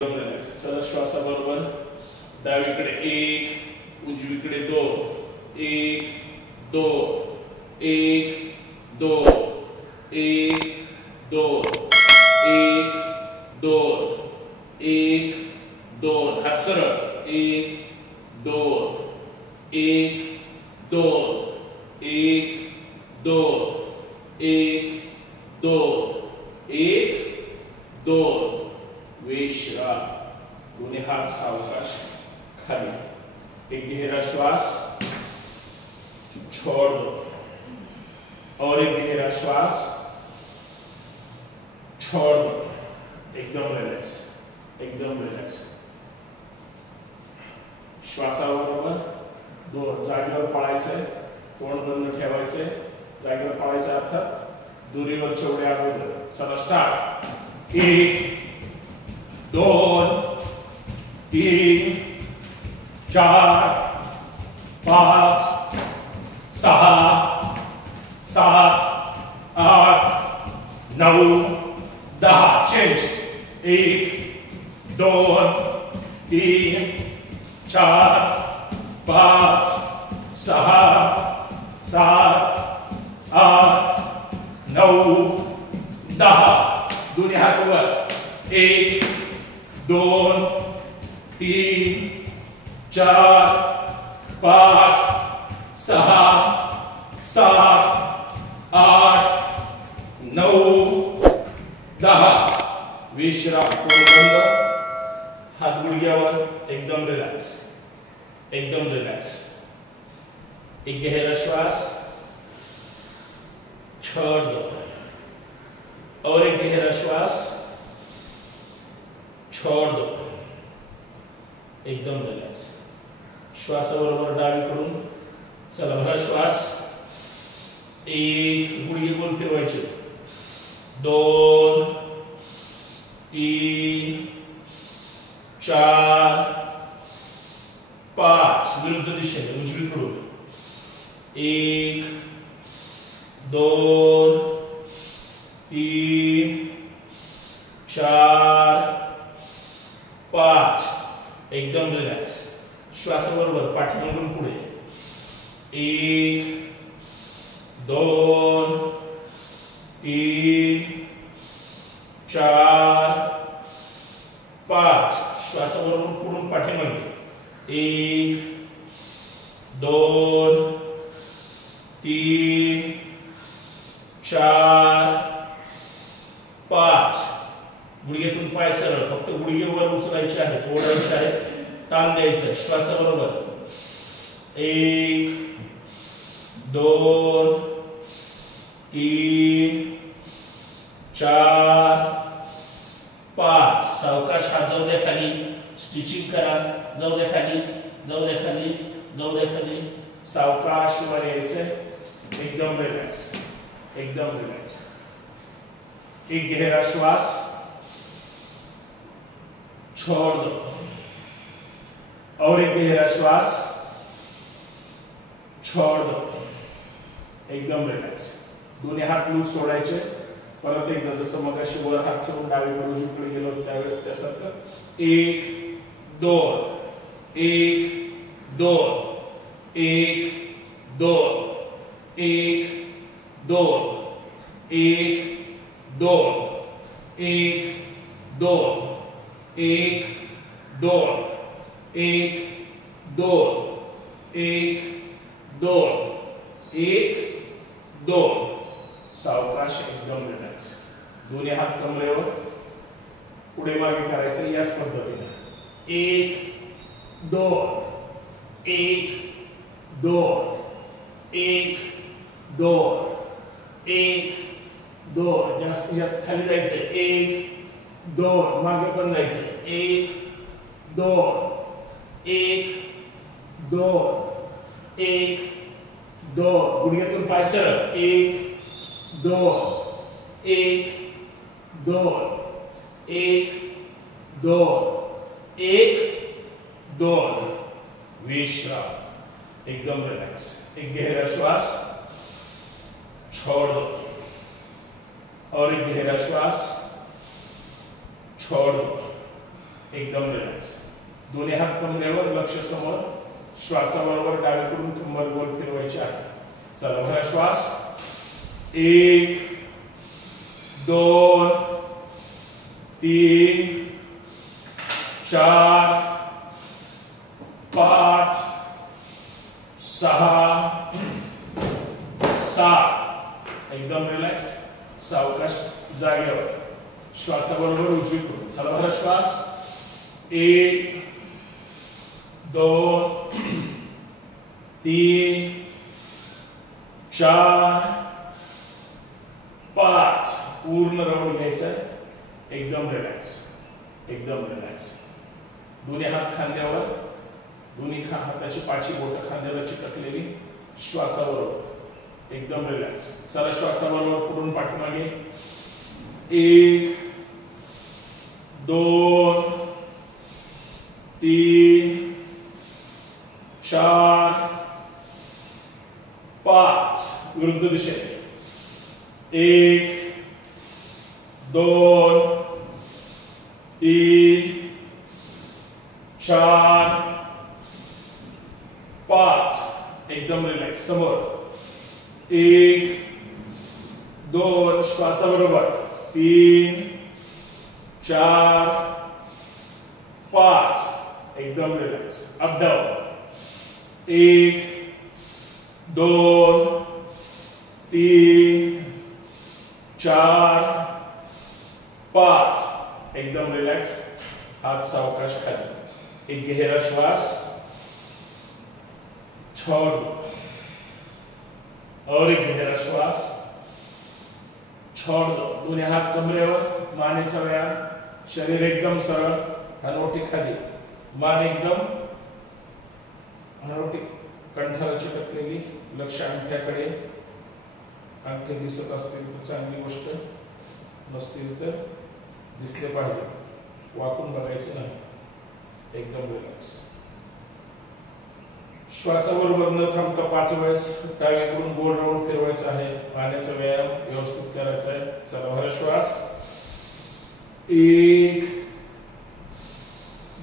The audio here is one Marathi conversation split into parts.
चला श्वासाबरोबर डावीकडे 1 उजवीकडे 2 1 2 1 2 1 2 1 2 1 2 हात सरळ 1 2 1 2 1 2 1 2 1 2 विश्राम दोनों हाथ सावकाश खाली एक गहरा श्वास छोड़ दो और एक गहरा श्वास छोड़ दो एकदम रिलॅक्स श्वासाबरोबर दोन जागेवर पळायचंय तोंड बंद ठेवायचंय जागेवर पळायचं अर्थात दुरीवर चौड्या अगोदर चला स्टार्ट 1 2 3 4 5 6 7 8 9 10 चेंज 1 2 3 4 5 6 7 8 9 10 दोन्ही हात वर 1 2 3 4 5 6 7 8 9 10 विश्राम तोंड बंद हात गुडघ्यावर एकदम रिलॅक्स एक गहरा श्वास छोड़ दो और एक गहरा श्वास छोड़ दो एकदम रिलॅक्स श्वासाबरोबर डावीकडून चला भरा श्वास 1 गुडघे गोल फिरवायचे 2 3 4 5 विरुद्ध दिशेने उजवीकडून 1 2 3 4 5 एकदम रिलॅक्स श्वासाबरोबर पाठीमागून पुढे 1 2 3 4 5 श्वासाबरोबर पुढून पाठीमागे 1 2 3 4 5 गुडघ्यातून पाय सरळ फक्त गुडघे वर उचलायचे आहेत ओढायचे आहेत ताण द्यायचं श्वासाबरोबर 1 2 3 4 5 सावकाश हात जाऊ द्या खाली स्टिचिंग करा जाऊ द्या खाली सावकाश वर यायचं एकदम रिलॅक्स एक गहरा श्वास छोड़ दो और एक गहरा श्वास छोड़ दो एकदम रिलॅक्स दोन्ही हात लूज सोडायचे परत एकदा जसं मगाशी वर हात ठेवून डावीकडे उजवीकडे गेलो त्यावेळेस त्यासारखं 1 2 1 2 1 2 1 2 1 2 1 2 1 2 1 2 1 2 1 2 सावकाश एकदम रिलॅक्स दोन्ही हात कमरेवर पुढे मागे करायचं याच पद्धतीने 1 2 1 2 1 2 1 2 जास्त खाली जायचं 1 2 मागे पण जायचं 1 2 1 2 1 2 गुडघ्यातून पाय सरळ 1 2 1 2 1 2 1 2 विश्राम एकदम रिलॅक्स एक गहरा श्वास छोड़ दो और एक गहरा श्वास छोड़ दो एकदम रिलॅक्स. दोन्ही हात कमरेवर, लक्ष समोर. श्वासाबरोबर डावीकडून कंबर गोल फिरवायची आहे. चला भरा श्वास. 1 2 3 4 5 6 7. एकदम रिलॅक्स. सावकाश जागेवर. श्वासाबरोबर उजवीकडून. चला भरा श्वास. 1 2 3 4 5. पूर्ण राऊंड घ्यायचं. एकदम रिलॅक्स. एकदम रिलॅक्स. दोन्ही हात खांद्यावर. दोन्ही हाताची पाची बोटं खांद्याला चिटकलेली. श्वासाबरोबर एकदम रिलॅक्स. चला श्वासाबरोबर पुढून पाठीमागे. 1 2 3 4 5. विरुद्ध दिशेने. 1 2 3 4 5. एकदम रिलॅक्स. समोर. 1 2 श्वासाबरोबर. 3 4 5. एकदम रिलॅक्स. Up down. 1 2 3 4 5. एकदम रिलॅक्स. हात सावकाश खाली. एक गहरा श्वास. छोड़. और एक गहरा श्वास. छोड़ दो. दोन्ही हात कमरेवर. मानेचा व्यायाम. शरीर एकदम सरळ. हनवटी खाली. मान एकदम. हनवटी कंठाला चिटकलेली. लक्ष अंगठ्याकडे. अंगठे दिसत असतील तर चांगली गोष्ट. नसतील तर दिसले पाहिजे. वाकून बघायचं नाही. एकदम रिलॅक्स. श्वासाबरोबर न थांबता 5 वेळेस डावीकडून गोल राऊंड फिरवायचा आहे. पाण्याचा व्यायाम व्यवस्थित करायचा आहे. चला भरा श्वास. 1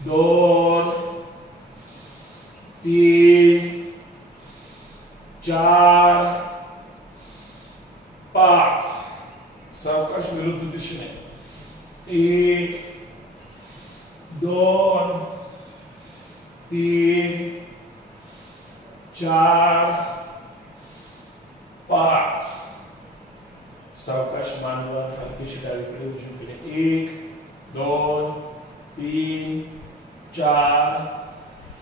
2 3 4 5. सावकाश विरुद्ध दिशेने. 1 2 3 4 5. सावकाश मानवर. हलकीशी डावीकडे उजवीकडे. 1 2 3 4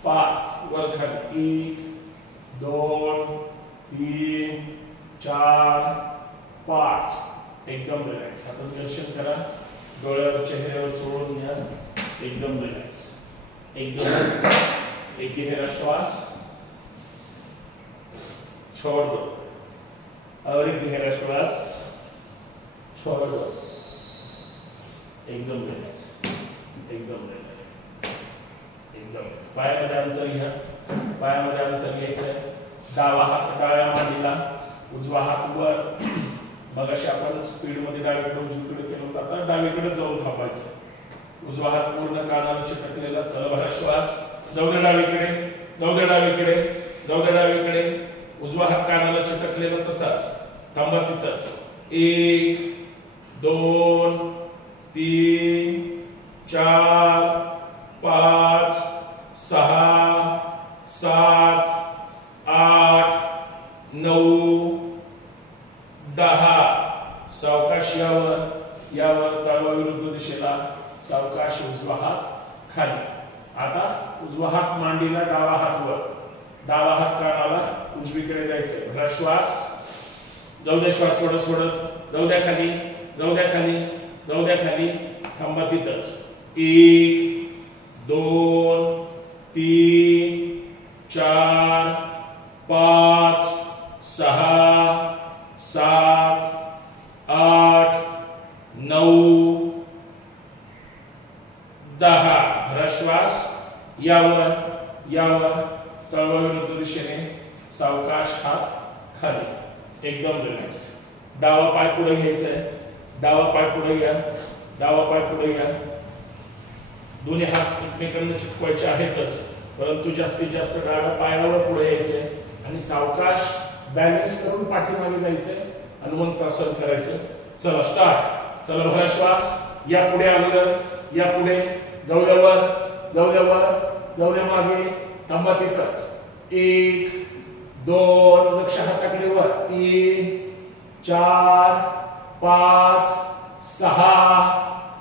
5. वर खाली. 1 2 3 4 5. एकदम रिलॅक्स. हाताचं दर्शन करा. डोळ्यावर चेहऱ्यावर चोळून घ्या. एकदम रिलॅक्स. एकदम. एक गहरा श्वास. छोड़ दो. और एक गहरा श्वास. छोड़ दो. एकदम रिलॅक्स. एकदम रिलॅक्स. एकदम. पायामध्ये अंतर घ्या. पायामध्ये अंतर घ्यायचं. डावा हात डाव्या मांडीला. उजवा हात वर. मगाशी आपण स्पीड मध्ये डावीकडे उजवीकडे केलं होतं. आता डावीकडे जाऊन थांबायचं. उजवा हात पूर्ण कानाला चिटकलेला. चला भरा श्वास. जाऊ दे डावीकडे. जाऊ दे डावीकडे. जाऊ दे डावीकडे. उजवा हात कानाला चिटकलेला तसाच. थांबा तिथंच. 1 2 3 4 5 6 7 8 9 10. सावकाश यावर. यावर. तळवा विरुद्ध दिशेला. सावकाश उजवा हात खाली. आता उजवा हात मांडीला. डावा हात वर. डावा हात कानाला. उजवीकडे जायचं. भरा श्वास. जाऊ द्या श्वास सोडत सोडत. जाऊ द्या खाली. जाऊ द्या खाली. जाऊ द्या खाली. थांबा तिथंच. 1 2 3 4 5 6 7 8 9 10. भरा श्वास. यावर. यावर. तळवा विरुद्ध दिशेने. सावकाश हात खाली. एकदम रिलॅक्स. डावा पाय पुढे घ्यायचा आहे. डावा पाय पुढे घ्या. डावा पाय पुढे घ्या. दोन्ही हात एकमेकांना चिटकवायचे आहेतच, परंतु जास्तीत जास्त डाव्या पायावर पुढे यायचे आणि सावकाश बॅलन्स करून पाठीमागे जायचे, हनुमंतासन करायचं. चला स्टार्ट. चला भरा श्वास. या पुढे अगोदर, या पुढे, जाऊ द्या वर, जाऊ द्या वर, जाऊ द्या मागे, थांबा तिथंच. 1 2 लक्ष हाताकडे वर. 3 4 5 6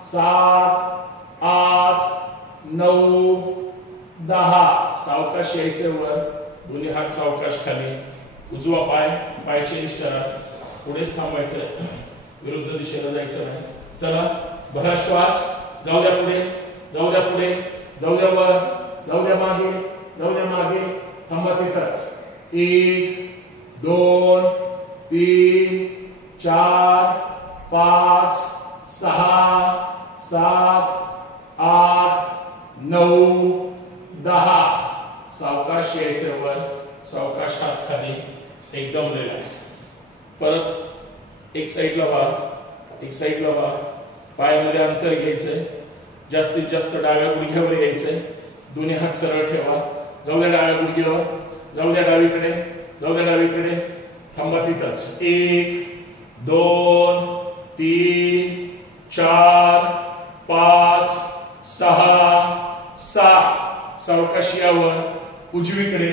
7 8 9 10. सावकाश यायचं वर, दोन्ही हात सावकाश खाली. उजवा पाय चेंज करा, पुढेच थांबायचं, विरुद्ध दिशेला जायचं नाही. चला भरा श्वास. जाऊ द्या पुढे, जाऊ द्या पुढे, जाऊ द्या वर, जाऊ द्या मागे, जाऊ द्या मागे, थांबा तिथंच. 1 2 3 4 5 6 7 8 9 10. सावकाश यायचं वर, सावकाश हात खाली, एकदम रिलॅक्स. परत एक साइडला व्हा, एक साइडला व्हा. पायामध्ये अंतर घ्यायचं, जास्तीत जास्त डाव्या गुडघ्यावर यायचंय. दोन्ही हात सरळ ठेवा. जाऊ द्या डाव्या गुडघ्यावर, जाऊ द्या डावीकडे, जाऊ द्या डावीकडे, थांबा तिथंच. 1 2 3 4 5 6 7. सावकाश यावर, उजवीकडे.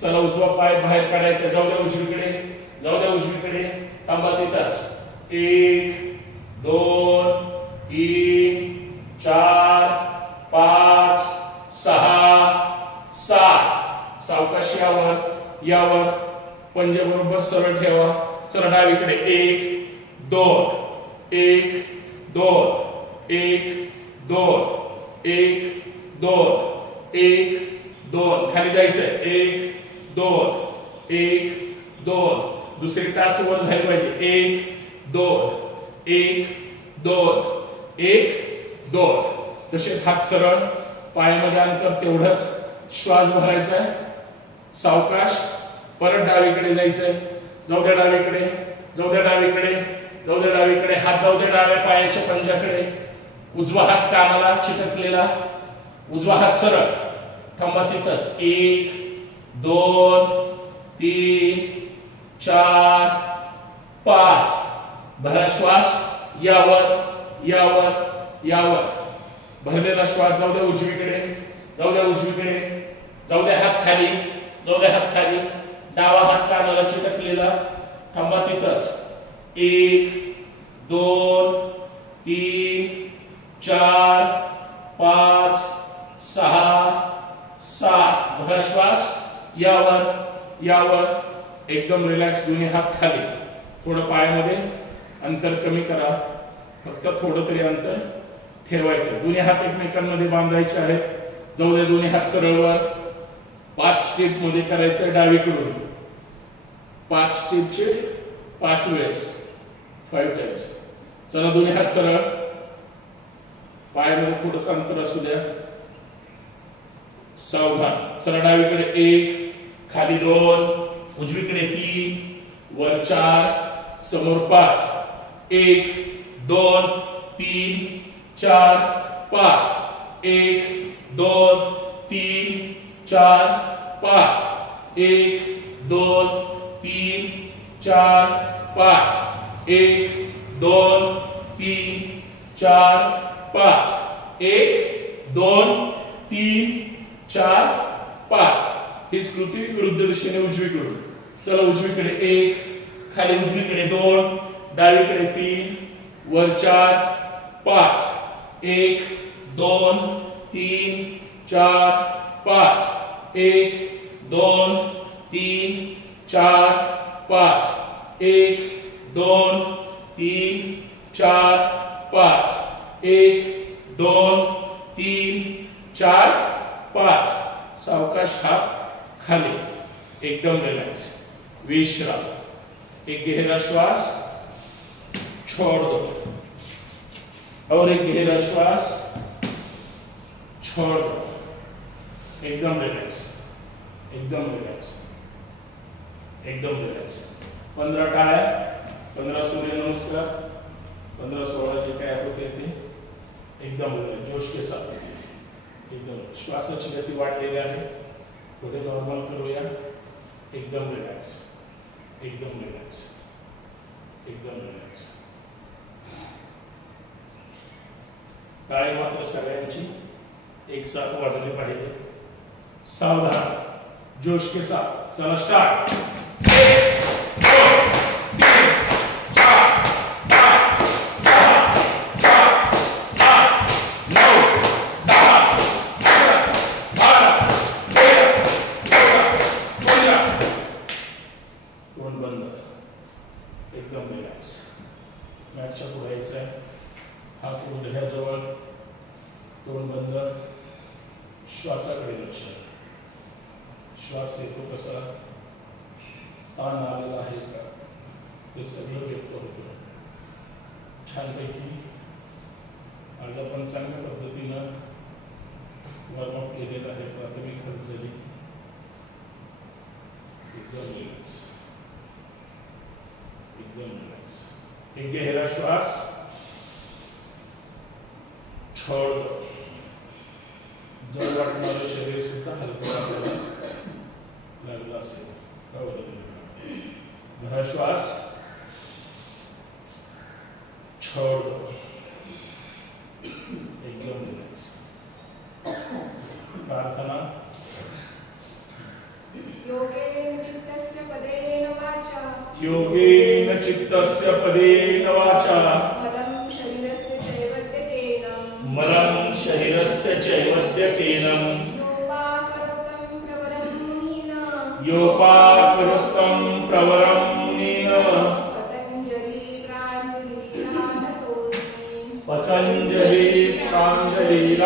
चला उजवा पाय बाहेर काढायचा. जाऊ द्या उजवीकडे, जाऊ द्या उजवीकडे, थांबा तिथंच. 1 2 3 4 5 6 7. सावकाश यावर, यावर, पंजे बरोबर सरळ ठेवा. चला डावीकडे. 1 2 1 2 1 2 1 2 1 2. खाली जायचंय. 1 2 1 2. दुसरी टाच वर झाली पाहिजे. 1 2 1 2 1 2. तसेच हात सरळ, पायामध्ये अंतर तेवढंच. श्वास भरायचा आहे सावकाश. परत डावीकडे जायचंय. जाऊ द्या डावीकडे, जाऊ द्या डावीकडे, जाऊ द्या डावीकडे. हात जाऊ द्या डाव्या पायाच्या पंजाकडे. उजवा हात कानाला चिटकलेला, उजवा हात सरळ, थांबा तिथंच. 1 2 3 4 5. भरा श्वास. यावर, यावर, यावर. भरलेला श्वास. जाऊ द्या उजवीकडे, जाऊ द्या उजवीकडे, जाऊ द्या हात खाली, जाऊ द्या हात खाली. डावा हात कानाला चिटकलेला, थांबा तिथंच. 1 2 3 4 5 6 7. भरा श्वास. यावर, यावर, एकदम रिलॅक्स. दोन्ही हात खाली. थोडं पायामध्ये अंतर कमी करा, फक्त थोडं तरी अंतर ठेवायचं. दोन्ही हात एकमेकांमध्ये बांधायचे आहेत. जाऊ द्या दोन्ही हात सरळवर. 5 स्टेप मध्ये करायचं डावीकडून. 5 स्टेपचे 5 वेळेस, 5 टाइम्स. चला दोन्ही हात सरळ, पायामध्ये थोडंसं अंतर असू द्या. सावधान. चला डावीकडे. 1 खाली 2 उजवीकडे 3 वर 4 समोर 5. 1 2 3 4 5. 1 2 3 4 5. 1 2 3 4 5. 1 2 3 4 5. 1 2 3 4 5. हीच कृती विरुद्ध दिशेने उजवीकडून. चला उजवीकडे. 1 खाली उजवीकडे 2 डावीकडे 3 वर 4 5. 1 2 3 4 5. 1 2 3 4 5. 1 2 3 4 5. 1 2 3 4 5. सावकाश हात खाली, एकदम रिलॅक्स. विश्राम. एक गहरा श्वास, छोड़ दो, और एक गहरा श्वास, छोड़ दो. एकदम रिलॅक्स, एकदम रिलॅक्स, एकदम रिलॅक्स. 15 टाळ्या, 15 सूर्य नमस्कार, 15-16 जे काय होते ते एकदम रिलॅक्स, जोश के साथ. एकदम श्वासाची गती वाढलेली आहे, थोडे नॉर्मल करूया. एकदम रिलॅक्स, एकदम रिलॅक्स, एकदम रिलॅक्स. टाळी मात्र सगळ्यांची एक साथ वाजली पाहिजे. सावधान, जोश के साथ. चला स्टार्ट. 1 2 3 4 5 6 7 8 9 10 11 12 13 14 15. तोंड बंद, एकदम रिलॅक्स. मॅचच्या पुढे यायचं आहे. हात गुडघ्याजवळ, तोंड बंद, श्वासाकडे लक्ष. श्वास येतो कसा, ताण आलेला आहे का, ते सगळं व्यक्त होतं. छानपैकी आज आपण चांगल्या पद्धतीनं वॉर्मअप केलेलं आहे. प्राथमिक हालचाली एकदम रिलॅक्स, एकदम रिलॅक्स. एक गहरा श्वास, छोड़ दो. जड वाटणारं शरीर सुद्धा हलकं वाटायला लागलं असेल. गहरा श्वास, छोड़ दो. एकदम रिलॅक्स. प्रार्थना. योगेन चित्तस्य पदेन वाचा, योगेन चित्तस्य पदेन वाचा, मलं शरीरस्य चैवद्यकेन, मलं शरीरस्य चैवद्यकेन, योपाकरोत्तं प्रवरं मुनीना, योपाकरोत्तं प्रवरं मुनीना, पतञ्जलि प्राञ्जलिरानतोऽस्मि, पतञ्जलि प्राञ्जलिरानतोऽस्मि.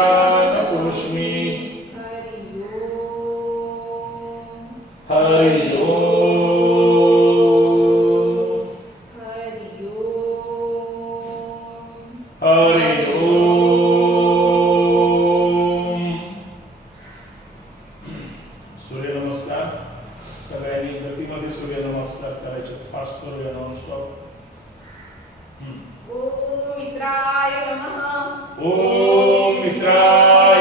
हरि ओम, हरि ओम, हरि ओम, हरि ओम. सूर्यनमस्कार. सगळ्यांनी गतीमध्ये सूर्यनमस्कार करायचे. फास्ट करूया, नॉनस्टॉप. ओम मित्राय नमः, ओम मित्राय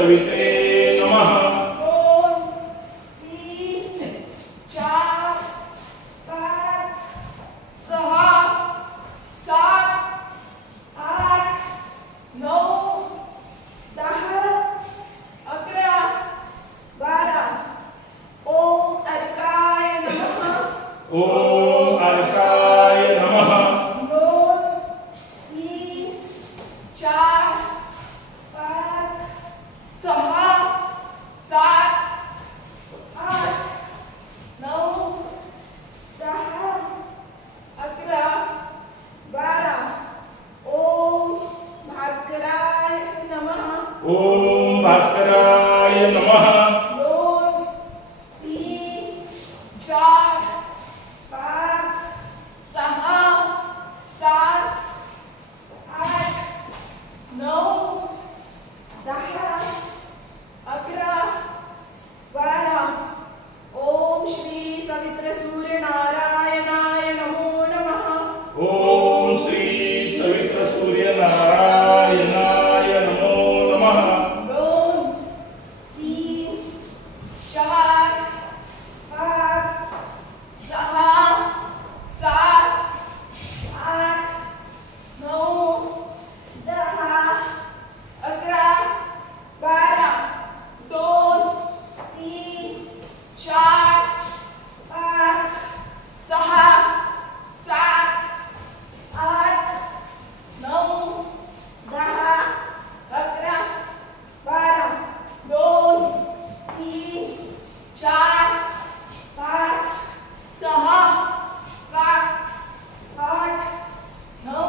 सवित्रे नमः. 2 3 4 5 6 7 8 9 10 11 12. ओम अर्काय नमः. ओम अर्काय नमः. 2 3 4 5 6 7 8 9 10 11 12. ओम भास्कराय नमः. ओम भास्कराय नमः. 2 3 4 5 6 7 8 9 10 11 12. ओम श्री सवित्र सूर्य नारायणाय नमो नमः. ओम श्री सवित्र सूर्य नारायणाय नमो नमः. 2 3 4 5 6 7 8 9 10 11 12. 2 3 4 5 6 7 8 9 10 11 12. 2 3 4 5 6 7 8 9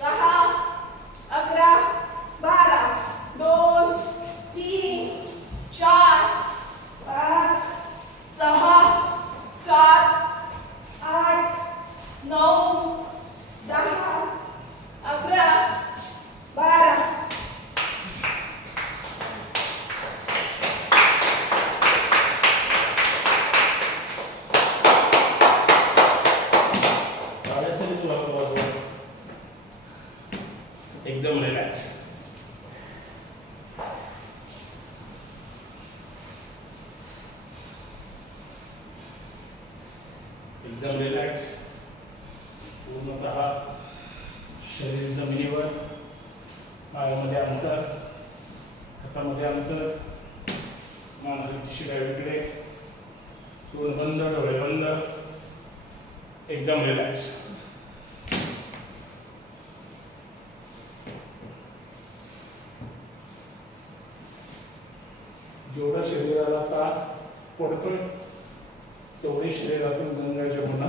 10 11 12. 2 3 4 5 6 7 8 9 10 11 12. एकदम रिलॅक्स. एकदम रिलॅक्स. पूर्णतः शरीर जमिनीवर, पायामध्ये अंतर, हातामध्ये अंतर, मान हलकीशी डावीकडे, तोंड बंद, डोळे बंद. एकदम रिलॅक्स. जेवढा शरीराला ताप पडतोय तेवढे शरीरातून गंगा जमुना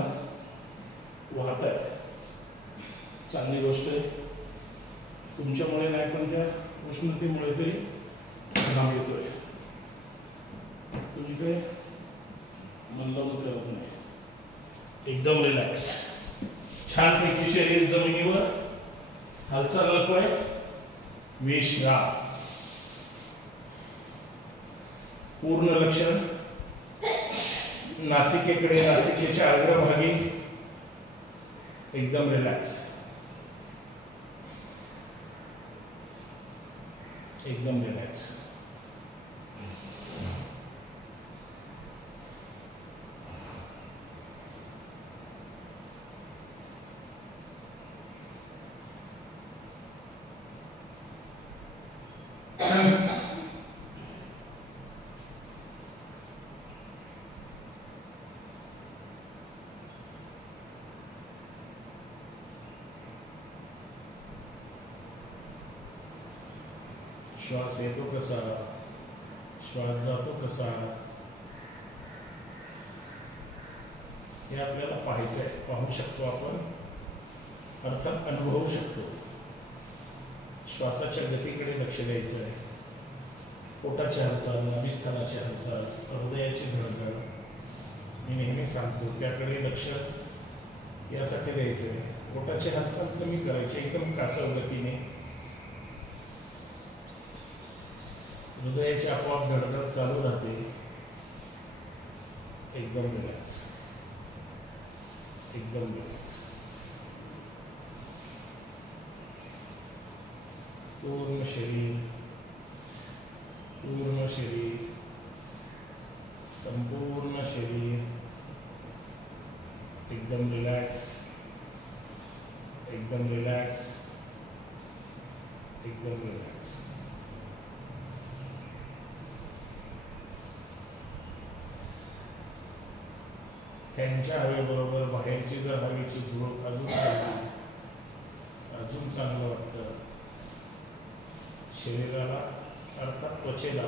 वाहत आहेत. चांगली गोष्ट आहे. तुमच्यामुळे नाही पण त्या उष्णतेमुळे तरी घाम येतोय. तुम्ही काय मनला उतरत नाही. एकदम रिलॅक्स. छानपैकी शरीर जमिनीवर, हालचाल नकोय, विश्राम. पूर्ण लक्ष नासिकेकडे, नासिकेच्या अग्रभागी. एकदम रिलॅक्स. एकदम रिलॅक्स. श्वास येतो कसा, श्वास जातो कसा, हे आपल्याला पाहायचंय. पाहू शकतो आपण, अर्थात अनुभवू शकतो. श्वासाच्या गतीकडे लक्ष द्यायचं आहे. पोटाची हालचाल, नाभिस्थानाची हालचाल, हृदयाची धडधड, मी नेहमी सांगतो त्याकडे लक्ष यासाठी द्यायचं आहे. पोटाची हालचाल कमी करायची, एकदम कासव गतीने. हृदयाची आपोआप धडधड चालू राहते. एकदम रिलॅक्स. एकदम रिलॅक्स. पूर्ण शरीर पूर्ण शरीर, संपूर्ण शरीर एकदम रिलॅक्स, एकदम रिलॅक्स, एकदम रिलॅक्स. त्यांच्या हवेबरोबर बाहेरची जर हवेची झुळूक अजून चांगलं वाटतं. शरीराला अर्थात त्वचेला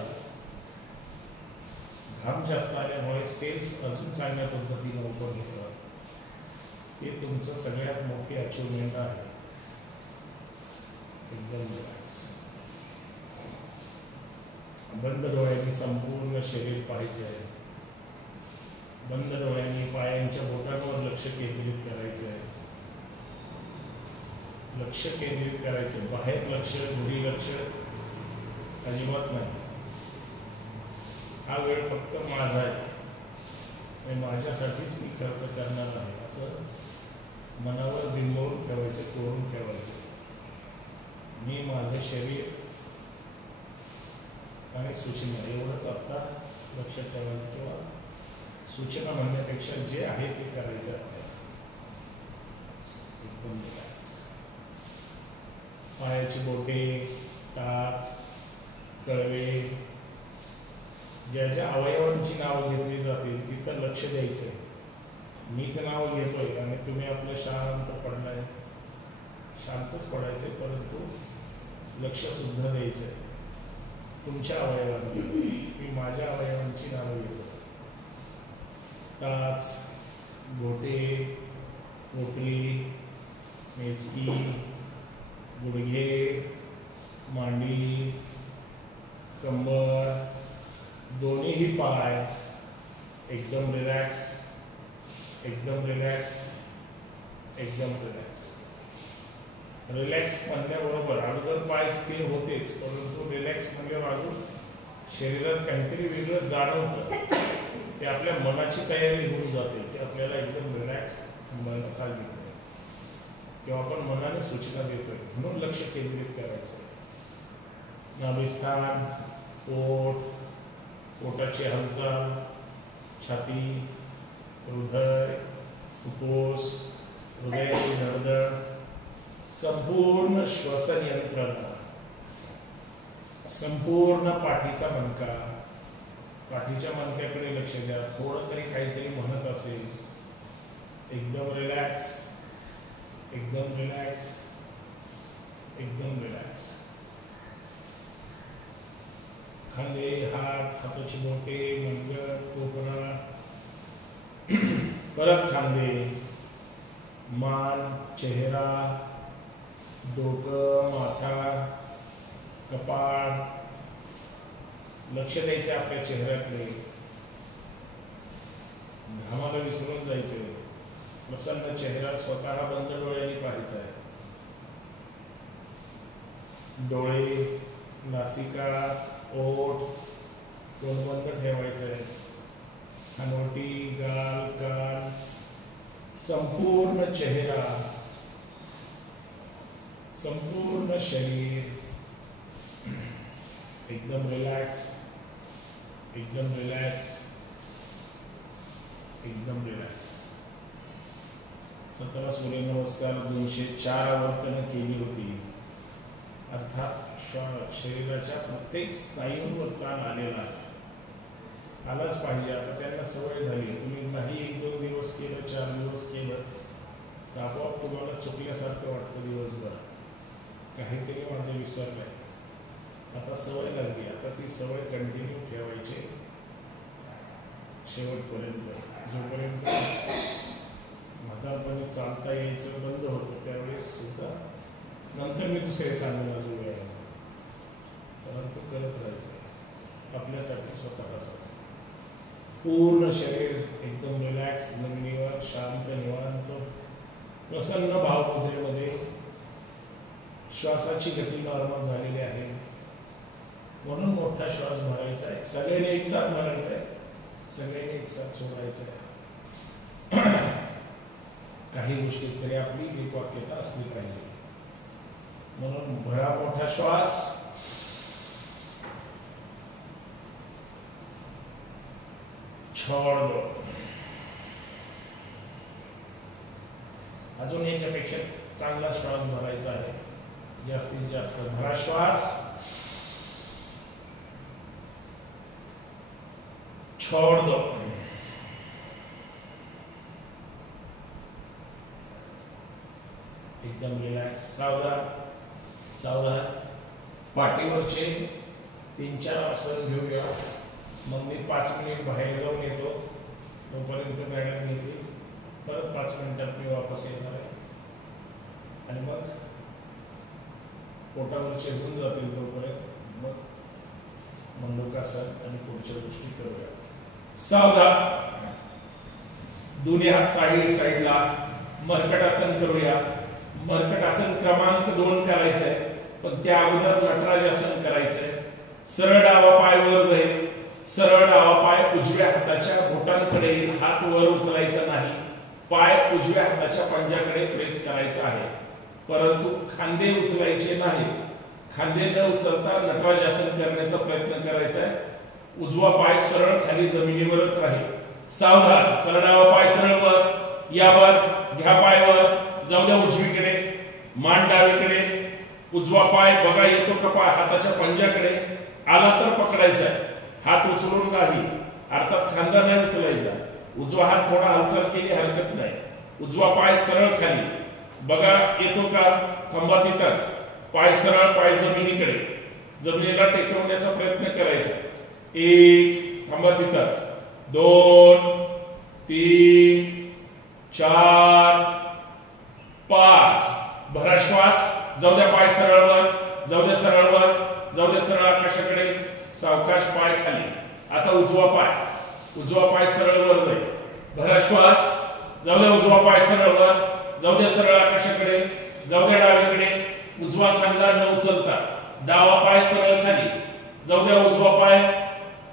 घाम जास्त आल्यामुळे सेल्स अजून चांगल्या पद्धतीने ओपन होतात. हे तुमचं सगळ्यात मोठी अचिव्हमेंट आहे. एकदम रिलॅक्स. बंद डोळ्यांनी संपूर्ण शरीर पाहायचं आहे. बंद डोळ्यांनी पायांच्या बोटांवर लक्ष केंद्रित करायचं आहे. लक्ष केंद्रित करायचं, बाहेर लक्ष, घरी लक्ष अजिबात नाही. हा वेळ फक्त माझा आहे आणि माझ्यासाठीच मी खर्च करणार आहे असं मनावर बिंबवून ठेवायचं, कोरून ठेवायचं. मी, माझं शरीर आणि सूचना एवढंच आत्ता लक्षात ठेवायचं, किंवा सूचना म्हणण्यापेक्षा जे आहे ते करायचं आहे. एकदम रिलॅक्स. पायाची बोटे, टाच, कळवे, ज्या ज्या अवयवांची नावं घेतली जातील तिथं लक्ष द्यायचं आहे. मीच नाव घेतोय आणि तुम्ही आपलं शांत पडलाय, शांतच पडायचंय, परंतु लक्ष सुद्धा द्यायचंय तुमच्या अवयवांना. मी माझ्या अवयवांची नावं घेतो. टाच, बोटे, पोटली, मेचकी, गुडघे, मांडी, कंबर, दोन्हीही पाय एकदम रिलॅक्स, एकदम रिलॅक्स, एकदम रिलॅक्स. रिलॅक्स म्हणल्याबरोबर अगोदर पाय स्थिर होतेच, परंतु रिलॅक्स म्हणल्यावर अजून शरीरात काहीतरी वेगळं जाणवतं. ते आपल्या मनाची तयारी होऊन जाते की आपल्याला एकदम रिलॅक्स मन सांगितलं किंवा आपण मनाने सूचना देतोय, म्हणून लक्ष केंद्रित करायचं. नाभिस्थान, पोट, पोटाची हालचाल, छाती, हृदय, फुफ्फुस, हृदयाची धडधड, संपूर्ण श्वसन यंत्रणा, संपूर्ण पाठीचा मणका. पाठीच्या मणक्याकडे लक्ष द्या. थोडं तरी काहीतरी म्हणत असेल. एकदम रिलॅक्स, एकदम रिलॅक्स, एकदम रिलॅक्स. खांदे, हात, हाताची बोटे, मनगट, कोपरा, परत खांदे, मान, चेहरा, डोकं, माथा, कपाळ. लक्ष द्यायचं आपल्या चेहऱ्याकडे. घामाला विसरून जायचं. प्रसन्न चेहरा स्वतः बंद डोळ्यांनी पाहायचा आहे. डोळे, नासिका, ओठ, तोंड बंद ठेवायचं आहे. हनवटी, गाल, कान, संपूर्ण चेहरा, संपूर्ण शरीर एकदम रिलॅक्स, एकदम रिलॅक्स, एकदम रिलॅक्स. 17 सूर्यनमस्कार 204 आवर्तनं केली होती. अर्थात शरीराच्या प्रत्येक स्नायूंवर ताण आलेला आलाच पाहिजे. आता त्यांना सवय झाली. तुम्ही नाही 1-2 दिवस केलं, 4 दिवस केलं तर आपोआप तुम्हाला चुकल्यासारखं वाटतं. दिवसभर काहीतरी माझं विसरलंय. आता सवय लागली. आता ती सवय कंटिन्यू ठेवायची शेवटपर्यंत. जोपर्यंत म्हातारपणी चालता यायचं बंद होतं त्यावेळेस सुद्धा, नंतर मी दुसरे सांगून अजून वेळ, परंतु करत राहायचं आपल्यासाठी, स्वतःसाठी. पूर्ण शरीर एकदम रिलॅक्स, जमिनीवर शांत, निवांत, प्रसन्न भावमुद्रेमध्ये. श्वासाची गती नॉर्मल झालेली आहे, म्हणून मोठा श्वास भरायचा आहे. सगळ्यांनी एक साथ भरायचा आहे, सगळ्यांनी एक साथ सोडायचं आहे. काही गोष्टीत तरी आपली एक वाक्यता असली पाहिजे. म्हणून भरा मोठा श्वास, छोड़ दो. अजून याच्यापेक्षा चांगला श्वास भरायचा आहे. जास्तीत जास्त भरा श्वास. छोड़ दो. एकदम रिलॅक्स. सावधान सावधान. पाठीवरचे 3-4 आसन घेऊया. मग मी 5 मिनिट बाहेर जाऊन येतो. तोपर्यंत मॅडम येतील. परत 5 मिनिटात मी वापस येणार आहे. आणि मग पोटावरचे होऊन जातील तोपर्यंत मग मंडूकासन आणि पुढच्या गोष्टी करूया. सावधान. दोन्ही हात साईडला. मर्कटासन करूया. मर्कटासन क्रमांक 2 करायचंय, पण त्या अगोदर नटराज आसन करायचंय. सरळ डावा पाय वर जाईल. सरळ डावा पाय उजव्या हाताच्या बोटांकडे येईल. हात वर उचलायचा नाही. पाय उजव्या हाताच्या पंजाकडे प्रेस करायचा आहे, परंतु खांदे उचलायचे नाही. खांदे न उचलता नटराज आसन करण्याचा प्रयत्न करायचा आहे. उजवा पाय सरळ खाली जमिनीवरच राहील. सावधान. सरळ डावा पाय सरळ वर. यावर घ्या पाय वर. जाऊ द्या उजवीकडे. मान डावीकडे. उजवा पाय बघा येतो का पाय हाताच्या पंजाकडे. आला तर पकडायचा आहे. हात उचलून नाही, अर्थात खांदा नाही उचलायचा. उजवा हात थोडा हालचाल केली हरकत नाही. उजवा पाय सरळ खाली बघा येतो का. थांबा तिथंच. पाय सरळ. पाय जमिनीकडे. जमिनीला टेकवण्याचा प्रयत्न करायचा. 1 थांबा तिथंच. 2 3 4 5 भरा श्वास. जाऊ द्या पाय सरळ वर. जाऊ द्या सरळ वर. जाऊ द्या सरळ आकाशाकडे. सावकाश पाय खाली. आता उजवा पाय. उजवा पाय सरळ वर जाईल. भरा श्वास. जाऊ द्या उजवा पाय सरळ वर. जाऊ द्या सरळ आकाशाकडे. जाऊ द्या डावीकडे. उजवा खांदा न उचलता डावा पाय सरळ खाली. जाऊ द्या उजवा पाय.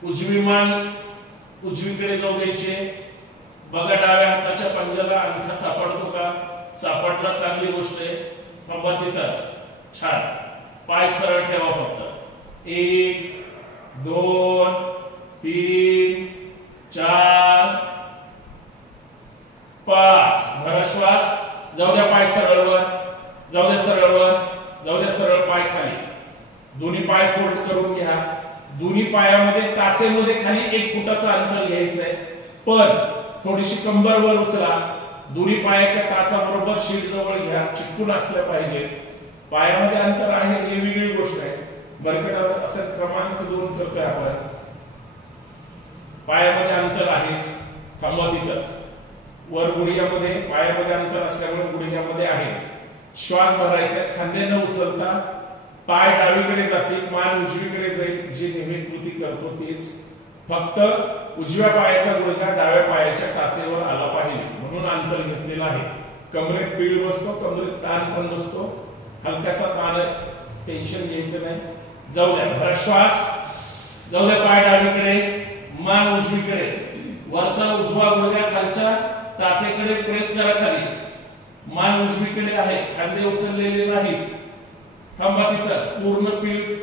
उजवी मान उजवीकडे जाऊ द्यायचे. बघा डाव्या हाताच्या पंजाला अंगठा सापडतो का. सापडला, चांगली गोष्ट आहे. थांबा तिथंच. छान. पाय सरळ ठेवा फक्त. 1 2 3 4 5 भरा श्वास. जाऊ द्या पाय सरळ वर. जाऊ द्या सरळ वर. जाऊ द्या सरळ पाय खाली. दोन्ही पाय फोल्ड करून घ्या. दोन्ही पायामध्ये टाचेमध्ये खाली 1 फुटाचं अंतर घ्यायचंय, पण थोडीशी कंबर वर उचला. दोन्ही पायाच्या टाचाबरोबर शीट जवळ घ्या. चिटकून असल्या पाहिजे. पायामध्ये अंतर आहे ही वेगळी गोष्ट आहे. मर्कट आसन क्रमांक 2 करतोय आपण. पायामध्ये अंतर आहेच. थांबा तिथंच. वर गुडघ्यामध्ये पायामध्ये अंतर असल्यामुळे गुडघ्यामध्ये आहेच. श्वास भरायचा. खांदे न उचलता. पाय डावीकडे जातील. मान उजवीकडे जाईल. जे नेहमी कृती करतो तेच. फक्त उजव्या पायाचा गुडघा डाव्या पायाच्या टाचेवर आला पाहिजे म्हणून अंतर घेतलेलं आहे. कमरेत पीळ बसतो. कमरेत ताण पण बसतो. हलकासा ताण. टेन्शन घ्यायचं नाही. जाऊ द्या. भरा श्वास. जाऊ द्या पाय डावीकडे. मान उजवीकडे. वरचा उजवा गुडघा खालच्या टाचेकडे प्रेस करा खाली. मान उजवीकडे आहे. खांदे उचललेले नाही. थांबा तिथंच. पूर्ण पीळ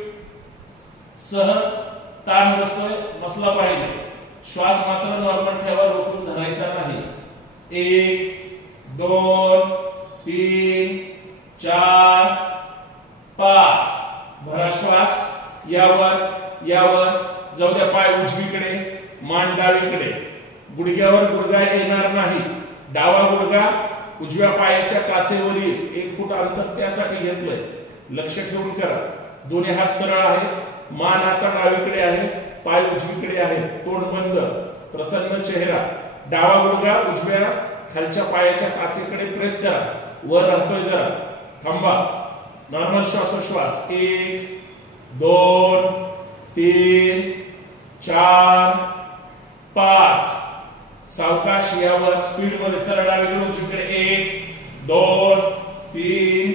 सह ताण बसतोय, बसला पाहिजे. श्वास मात्र नॉर्मल ठेवा. रोखून धरायचा नाही. 1 2 3 4 5 भरा श्वास. यावर यावर. जाऊ द्या पाय उजवीकडे. मान डावीकडे. गुडघ्यावर गुडघा येणार नाही. डावा गुडघा उजव्या पायाच्या टाचेवर येईल. 1 फूट अंतर त्यासाठी घेतलंय. लक्ष ठेवून करा. दोन्ही हात सरळ आहेत. मान आता डावीकडे आहे. पाय उजवीकडे आहे. तोंड बंद. प्रसन्न चेहरा. डावा गुडघा उजव्या खालच्या पायाच्या टाचेकडे प्रेस करा. वर राहतोय जरा. थांबा. नॉर्मल श्वासोश्वास. 1 2 3 4 5 सावकाश. यावर स्पीड मध्ये. चला डावीकडे उजवीकडे. 1 2 3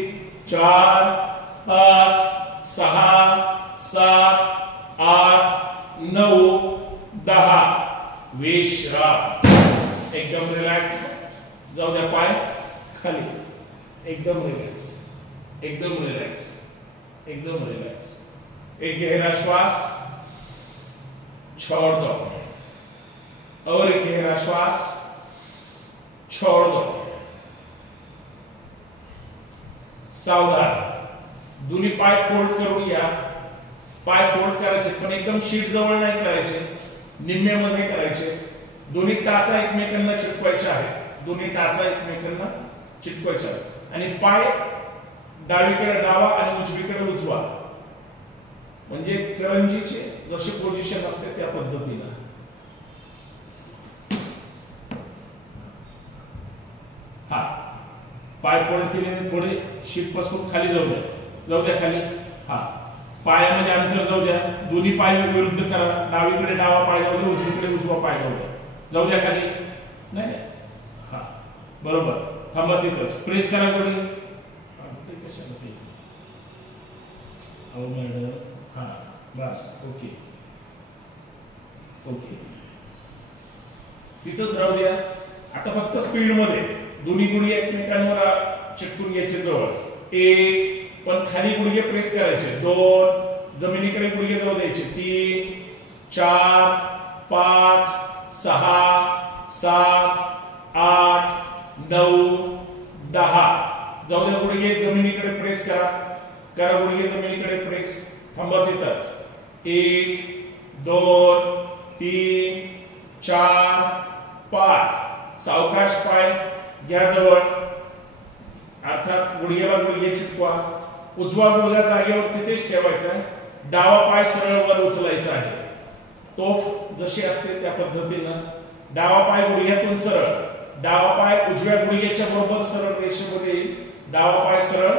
4 5 6 7 8 9 10 विश्राम. एकदम रिलॅक्स. जाऊ द्या पाय खाली. एकदम रिलॅक्स. एकदम रिलॅक्स. एकदम रिलॅक्स. एक गहरा श्वास. छोड़ दो. और एक गहरा श्वास छोड़ दो। सावधान, दोन्ही पाय फोल्ड करून या। पाय फोल्ड करायचे पण एकदम शीट जवळ नाही करायचे, निम्म्यामध्ये करायचे। दोन्ही टाचा एकमेकांना चिटकवायचे आहेत, दोन्ही टाचा एकमेकांना चिटकवायचे आहेत आणि पाय डावीकडे डावा आणि उजवीकडे उजवा, म्हणजे करंजीचे जशी पोझिशन असते त्या पद्धतीने। हा पाय फोल्ड केले, थोडे शीट पासून खाली जाऊ द्या खाली। हा पायामध्ये अंतर जाऊ द्या, दोन्ही पाय विरुद्ध करा, डावीकडे डावा पाय जाऊ द्या, उजवीकडे उजवा पाय जाऊ द्या खाली। नाही हा बरोबर, थांबा तिथंच, प्रेस करा थोडी। हो मॅडम, हा बस, ओके ओके, तिथंच राहू द्या। आता फक्त स्पीड मध्ये दोन्ही गुडघे एकमेकांवर चिटकून घ्यायचे जवळ, एक पण खाली गुडघे प्रेस करायचे, दोन जमिनीकडे गुडघे जाऊ द्यायचे, तीन, चार, पाच, सहा, सात, आठ, नऊ, 10 जाऊ द्या। गुडघे जमिनीकडे प्रेस करा गुडघे जमिनीकडे प्रेस। थांबा तिथंच, 1 2 3 4 5 सावकाश पाय घ्या जवळ, अर्थात गुडघ्याला गुडघे चिटकवा। उजवा गुडघा जागेवर तिथेच ठेवायचा आहे, डावा पाय सरळ वर उचलायचा आहे, तोफ जशी असते त्या पद्धतीने। डावा पाय गुडघ्यातून सरळ, डावा पाय उजव्या गुडघ्याच्या बरोबर सरळ रेषेमध्ये येईल, डावा पाय सरळ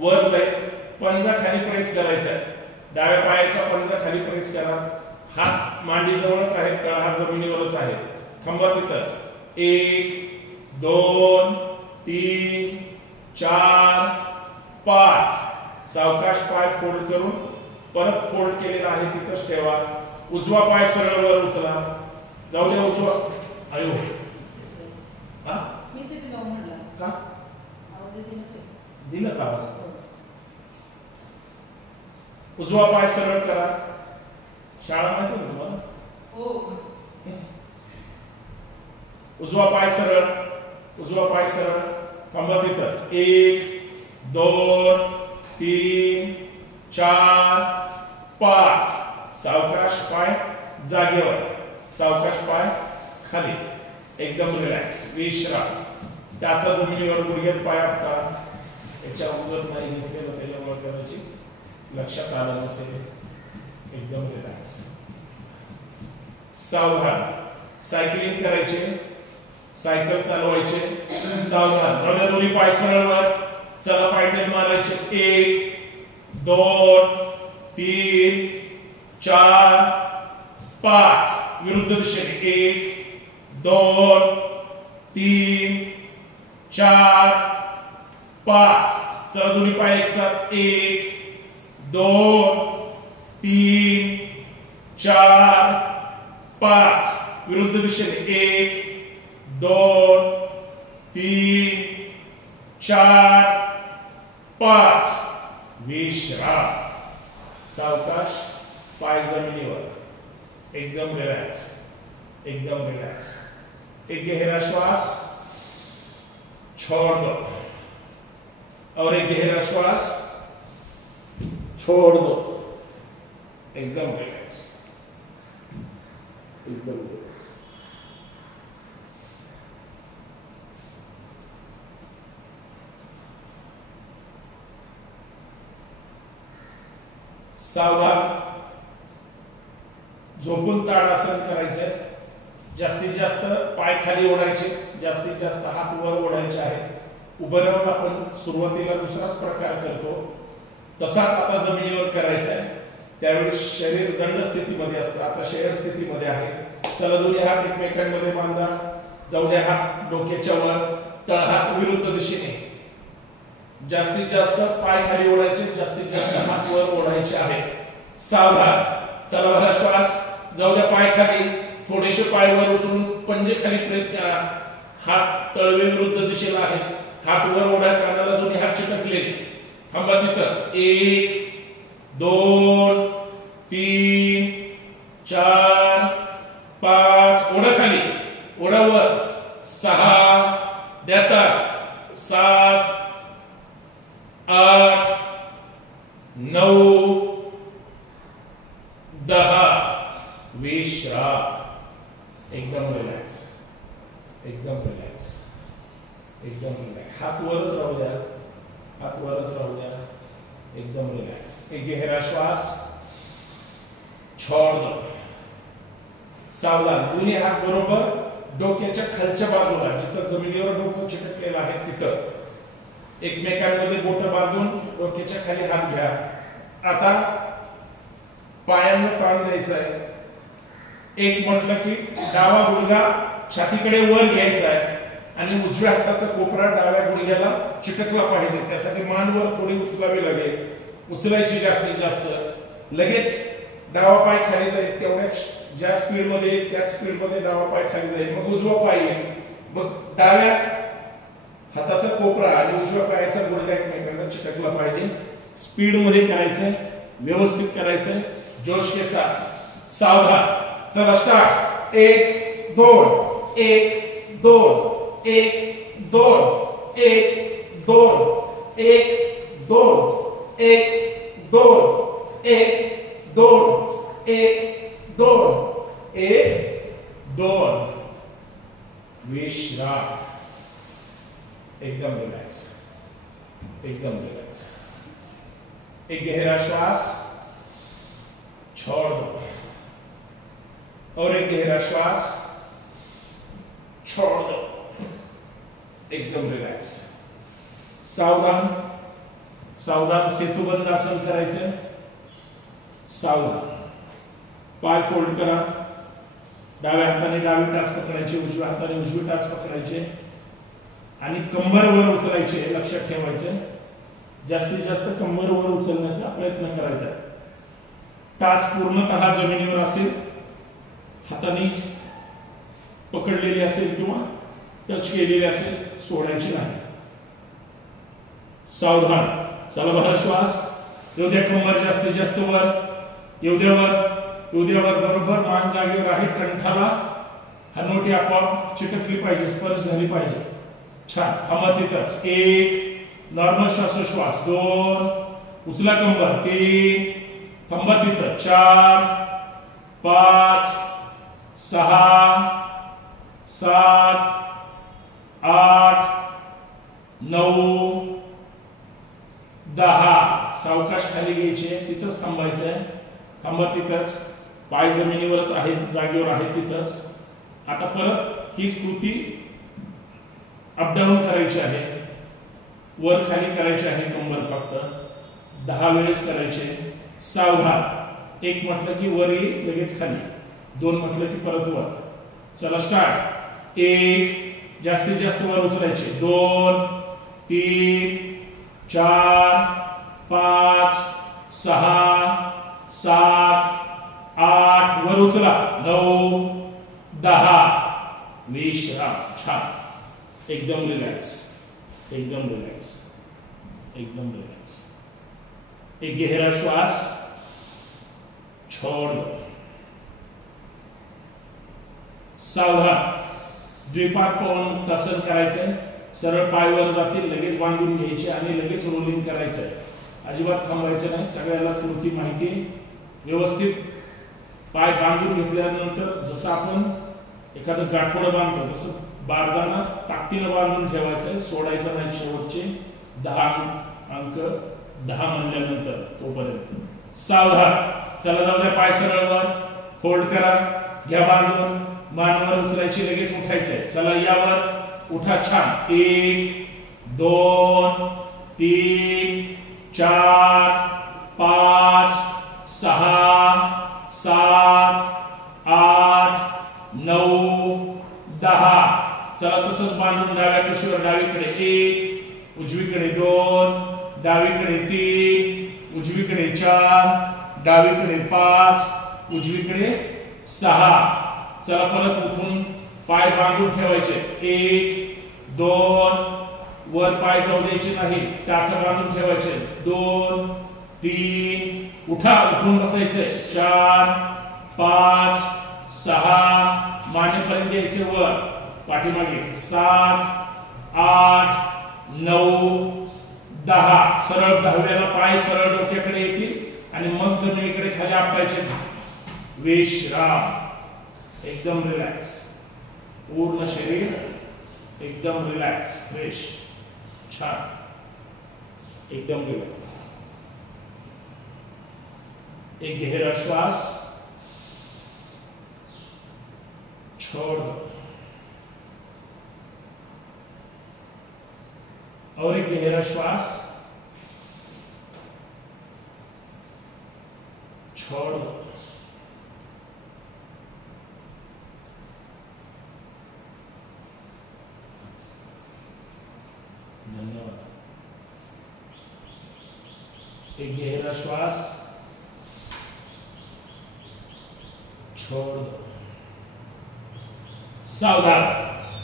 वर जाईल, पंजा खाली प्रेस करायचा आहे, डाव्या पायाच्या पंजा खाली प्रेस करा। हात मांडी जवळच आहेत, तळहात जमिनीवरच आहे। थांबा तिथंच, 1 2 3 4 5 सावकाश पाय फोल्ड करून परत फोल्ड केलेला आहे तिथंच ठेवा। उजवा पाय सरळ वर उचला, जाऊ दे उजवा, आयो हा मी तिथे जाऊन म्हणला का आवाज येते नसेल, दिलं का आवाज? उजवा पाय सरळ करा, शाळा माहिती ना तुम्हाला? हो, उजवा पाय सरळ, उजवा पाय सरळ। थांबा तिथंच, 1 2 3 4 5 सावकाश पाय जागेवर, सावकाश पाय खाली, एकदम रिलॅक्स, विश्राम। त्याचा जमिनीवर गुडघ्यात पाय आपटा, याच्या उगत नाही घेतलेलं त्याच्यामुळे करायची, लक्षात आलं नसेल, एकदम रिलॅक्स। सावधान, सायकलिंग करायचे, सायकल चालवायचे, सावधान, जाऊ द्या दोन्ही पाय सरळ वर, चला पायडल मारायचे, 1 2 3 4 5 विरुद्ध दिशेने, 1 2 3 4 5 चला दोन्ही पाय एक साथ, 1 2 3 4 5 विरुद्ध दिशेने, 1 2 3 4 5 विश्राम। सावकाश पाय जमिनीवर, एकदम रिलॅक्स, एकदम रिलॅक्स। एक गहरा श्वास छोड़ दो और एक गहरा श्वास छोड़ दो, एकदम रिलैक्स, एकदम रिलैक्स। सावधान, झोपून ताडासन करायचंय, जास्तीत जास्त पाय खाली ओढायचे, जास्तीत जास्त हात वर ओढायचे आहेत। उभं राहून आपण सुरुवातीला दुसराच प्रकार करतो, तसाच आता जमिनीवर करायचा आहे। त्यावेळी शरीर दंड स्थितीमध्ये असतं, आता शयन स्थितीमध्ये आहे। चला दोन्ही हात एकमेकांमध्ये बांधा, जाऊ द्या हात डोक्याच्या वर, तळहात विरुद्ध दिशेने, जास्तीत जास्त पाय खाली ओढायचे, जास्तीत जास्त हात वर ओढायचे आहेत। सावधान, चला भरा श्वास, जाऊ द्या पाय खाली, थोडेसे पाय वर उचलून पंजे खाली प्रेस करा, हात तळवे विरुद्ध दिशेला आहेत, हात वर ओढा, कानाला दोन्ही हात चिटकले। थांबा तिथंच, 1 2 3 4 5 ओढा खाली, 10 विश्राम. एकदम रिलॅक्स, एकदम रिलॅक्स, एकदम रिलॅक्स. हात वरच राहू द्या, हात वरच राहू द्या. एकदम रिलॅक्स. एक गहरा श्वास, छोड़ दो. सावधान. दोन्ही हात बरोबर डोक्याच्या खालच्या बाजूला, जिथं जमिनीवर डोकं चिकटलेलं आहे तिथं एकमेकांमध्ये बोटं बांधून डोक्याच्या खाली हात घ्या. आता पायांना ताण द्यायचा आहे. एक म्हटलं की डावा गुडघा छातीकडे वर घ्यायचा आहे आणि उजव्या हाताचा कोपरा डाव्या गुडघ्याला चिटकला पाहिजे. त्यासाठी मान वर थोडी उचलावी लागेल. उचलायची जास्तीत जास्त. लगेच डावा पाय खाली जाईल. तेवढ्या ज्या स्पीड मध्ये येईल त्याच स्पीड मध्ये डावा पाय खाली जाईल. मग उजवा पाय येईल. मग डाव्या हाताचा कोपरा आणि उजव्या पायाचा गुडघा एकमेकांना चिटकला पाहिजे. स्पीड मध्ये करायचंय, व्यवस्थित करायचंय, जोश के साथ. सावधान. चला स्टार्ट. 1 2 1 2 1 2 1 2 1 2 1 2 1 2 1 2 1 2. विश्राम. एकदम रिलॅक्स, एकदम रिलॅक्स. एक गहरा श्वास, छोड़ दो. और एक गहरा श्वास, छोड़ दो. एकदम रिलॅक्स. सावधान, सावधान. सेतुबंद आसन करायचं. सावधान. पाय फोल्ड करा. डाव्या हाताने डावी टाच पकडायची, उजव्या हाताने उजवी टाच पकडायची आणि कंबर वर उचलायचे. लक्षात ठेवायचं, जास्तीत जास्त कंबर वर उचलण्याचा प्रयत्न करायचा. टाच पूर्णतः जमिनीवर असेल, हाताने पकडलेली असेल किंवा टच केलेली असेल, सोडायची नाही. सावधान. चला भरा श्वास. येऊ द्या कंबर जास्तीत जास्त वर. येऊ द्या वर, येऊ द्या वर. बरोबर मान जागेवर आहे. कंठाला हनुवटी आपोआप चिटकली पाहिजे, स्पर्श झाली पाहिजे. छान. थांबा तिथंच. 1 नॉर्मल श्वासोश्वास. 2 उचला कंबर. 3 थांबा तिथं. 4 5 6 7 8 9 10. सावकाश खाली घ्यायचे. तिथंच थांबायचंय. थांबा तिथंच. पाय जमिनीवरच आहे, जागेवर आहे तिथंच. आता परत हीच कृती अपडाऊन करायची आहे. वर खाली करायची आहे. कंबर फक्त 10 वेळेस करायचे. सावधान. 1 म्हटलं की वर येईल, लगेच खाली. 2 म्हटलं की परत वर. चला स्टार्ट. 1 जास्तीत जास्त वर उचलायचे. 2 3 4 5 6 7 8 वर उचला. 9 10. विश्राम. छान. एकदम रिलॅक्स, एकदम रिलॅक्स, एकदम रिलॅक्स. एक गहरा श्वास, छोड़ दो. सावधान. द्विपाद पवन मुक्तासन करायचंय. सरळ पाय वर जातील, लगेच बांधून घ्यायचे आणि लगेच रोलिंग करायचंय. अजिबात थांबायचं नाही. सगळ्याला कृती माहिती. व्यवस्थित पाय बांधून घेतल्यानंतर जसं आपण एखादं गाठोडं बांधतो तसं बारदाना ताकदीनं बांधून ठेवायचंय. सोडायचं नाही. शेवटचे 10 अंक 10 म्हणल्यानंतर तोपर्यंत. सावधान. चला जाऊ द्या. पाय सरळ वर फोल्ड करा. घ्या बांधून. मानवर उचलायची, लगेच उठायचंय. चला यावर उठा. छान. 1 2 3 4 5 6 7 8 9 10. चला तसंच बांधून डाव्या कुशीवर डावीकडे 1 उजवीकडे 2 डावीकडे 3 उजवीकडे 4 डावीकडे 5 उजवीकडे 6. चला परत उठून पाय बांधून ठेवायचे. 1 2 वर पाय जाऊ द्यायचे नाही. टाचा बांधून ठेवायचे. 2 3 उठा. उठून बसायचे. 4 5 6 मानेपर्यंत यायचे वर. पाठीमागे 7 8 9 10. सरळ 10व्याला पाय सरळ डोक्याकडे येतील आणि मग जमिनीकडे खाली आपटायचे. विश्राम, एकदम रिलॅक्स, पूर्ण शरीर एकदम रिलॅक्स, फ्रेश, छान, एकदम रिलॅक्स. एक गहरा श्वास, छोड़ दो, और एक गहरा श्वास, छोड़ दो. धन्यवाद. एक गहरा श्वास, छोड़ दो. सावधान.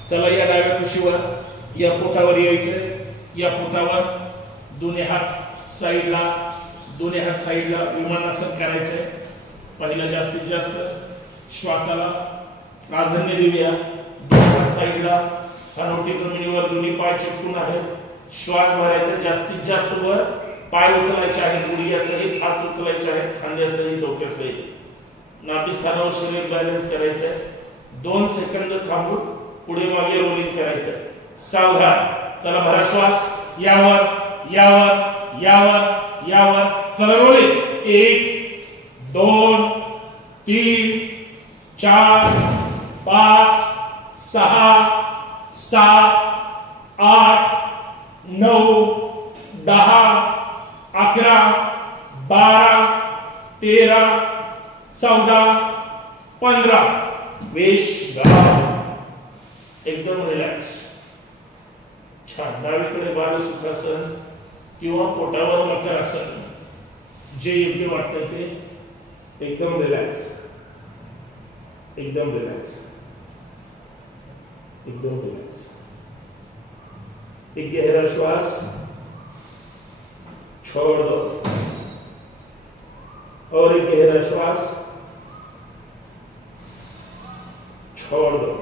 चला या डाव्या कुशीवर, या पोटावर यायचं. या पोटावर दोन्ही हात साईडला, दोन्ही हात साईडला विमानासन करायचंय. पहिला जास्तीत जास्त श्वासाला प्राधान्य देऊया. दोन्ही हात साईडला, हनवटी जमिनीवर, दोन्ही पाय चिटकून आहेत. श्वास भरायचा, जास्तीत जास्त वर. पाय उचलायचे आहेत, गुडघ्यासहित, हात उचलायचे आहेत, खांद्यासहित, डोक्यासहित. नाभिस्थानावर शरीर बॅलन्स करायचंय. 2 सेकंद थांबून पुढे मागे रोलिंग करायचं. सावधान. चला भरा श्वास. यावर यावर यावर यावर. चला रोलिंग. 1 2 3 4 5 6 7 8 9 10 11 12 13 14 15. विश्राम, एकदम रिलॅक्स, छान. डावीकडे बालसुखासन किंवा पोटावर मकरासन, जे योग्य वाटतं ते. एकदम रिलॅक्स, एकदम रिलॅक्स, एकदम रिलॅक्स. एक गहरा श्वास, छोड़ दो, और एक गहरा श्वास, छोड़ दो.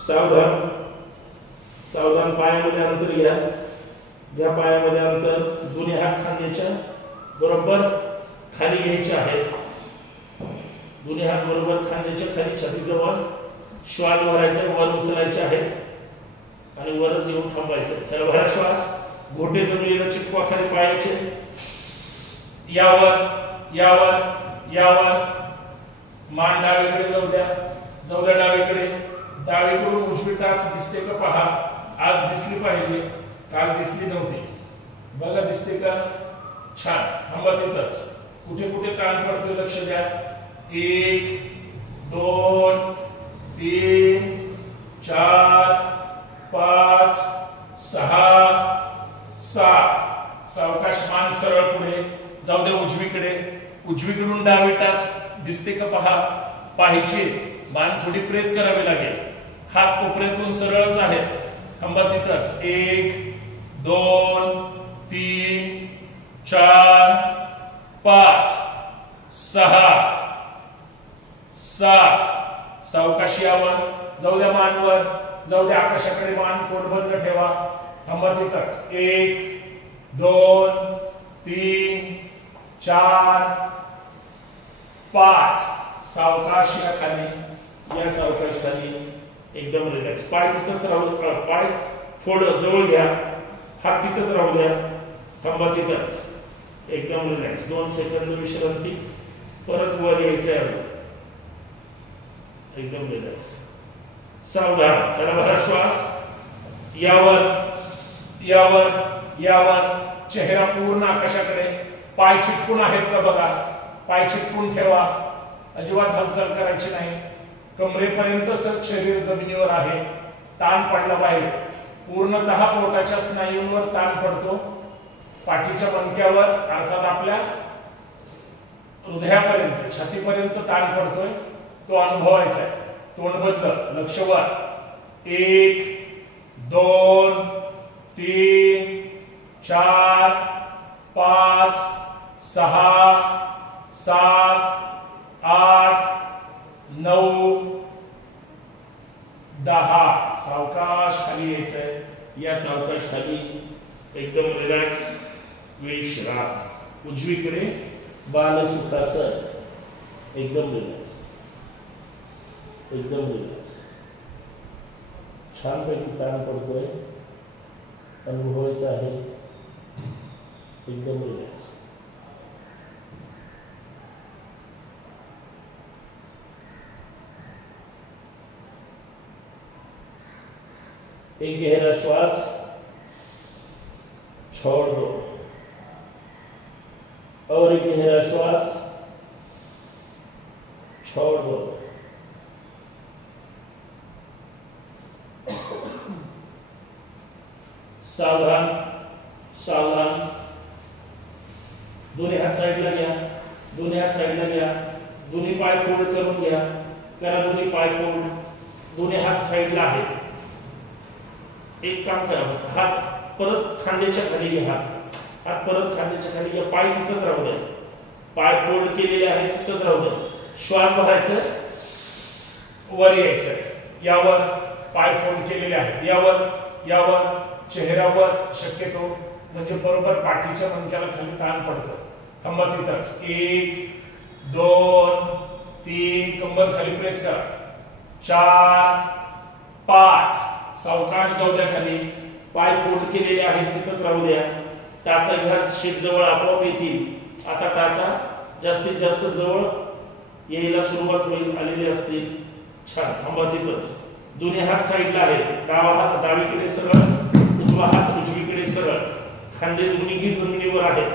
सावधान. सावधान. पायामध्ये अंतर घ्या. या पायामध्ये अंतर. दोन्ही हात खांद्याच्या बरोबर खाली घ्यायचे आहेत. दोन्ही हात बरोबर खांद्याच्या खाली छातीजवळ. श्वास भरायचा, वर उचलायचे आहेत आणि वरच येऊन थांबायचं. चला भरा श्वास. घोटे जमिनीला चिकवा खाली पायाचे. यावर यावर यावर. मान डावीकडे जाऊ द्या. जाऊ द्या डावीकडे. डावीकडून उजवी टाच दिसते का पहा. आज दिसली पाहिजे, काल दिसली नव्हती. बघा दिसते का. छान. थांबा तिथंच. कुठे कुठे ताण पडतोय लक्ष द्या. 1 2 3 4 5 6 7. सावकाश. मान सरळ पुढे जाऊ द्या उजवीकडे. उजवीकडून डावी टाच दिसते का पहा. पाहिजे. मान थोडी प्रेस करावी लागेल. हात कोपऱ्यातून सरळच आहेत. थांबा तिथंच. 1 2 3 4 5 6 7. सावकाश. यावर जाऊ द्या. मानवर जाऊ द्या. आकाशाकडे मान तोंड बंद ठेवा. थांबा तिथंच. 1 2 3 4 5. सावकाश. या खाली. या सावकाश खाली. एकदम रिलॅक्स. पाय तिथंच राहू. पाय फोड जवळ घ्या. हात तिथंच राहू द्या. थांबा तिथंच. एकदम रिलॅक्स. 2 सेकंद विश्रांती. परत वर यायचं. एकदम रिलॅक्स. सावधान. चला भरा श्वास. यावर यावर यावर. चेहरा पूर्ण आकाशाकडे. पाय चिटकून आहेत का बघा. पाय चिटकून ठेवा. अजिबात हालचाल करायची नाही. कमरेपर्यंत शरीर जमिनीवर आहे. ताण पडला पाहिजे. पूर्णतः पोटाच्या स्नायूंवर ताण पडतो. पाठीच्या मणक्यावर अर्थात आपल्या हृदयापर्यंत, छातीपर्यंत ताण पडतोय. तो अनुभवायचा आहे. तोंड बंद. लक्ष वर. 1 2 3 4 5 6 7 8 9 10 सावकाश खाली यायचंय या सावकाश खाली एकदम रिलॅक्स विश्राम उजवीकडे बालसुखासन एकदम रिलॅक्स छानपैकी ताण पडतोय अनुभवायचा आहे एकदम रिलॅक्स एक गहरा श्वास छोड़ दो और एक गहरा श्वास छोड़ दो सावधान सावधान दोन्ही हात साईडला घ्या दोन्ही पाय फोल्ड करून घ्या करा दोन्ही पाय फोल्ड दोन्ही हात साईडला आहेत एक काम करा हात परत खांद्याच्या खाली घ्या हात परत खांद्याच्या खाली घ्या पाय तिथंच राहू द्या पाय फोल्ड केलेले आहेत तिथंच राहू द्या श्वास भरायचा वर यायचं यावर पाय फोल्ड केलेले आहेत यावर चेहऱ्यावर शक्यतो म्हणजे बरोबर पाठीच्या मणक्याला खाली ताण पडतं थांबा तिथंच 1 2 3 कंबर खाली प्रेस करा 4 5 सावकाश जाऊ द्या खाली पाय फोल्ड केलेले आहेत तिथंच राहू द्या टाचा घ्या शीट जवळ आपोआप येतील आता टाचा जास्तीत जास्त जवळ यायला सुरुवात होईल आलेली असतील छान थांबा तिथंच दोन्ही हात साईडला आहेत डावा हात डावीकडे सरळ उजवा हात उजवीकडे सरळ खांदे दोन्हीही जमिनीवर आहेत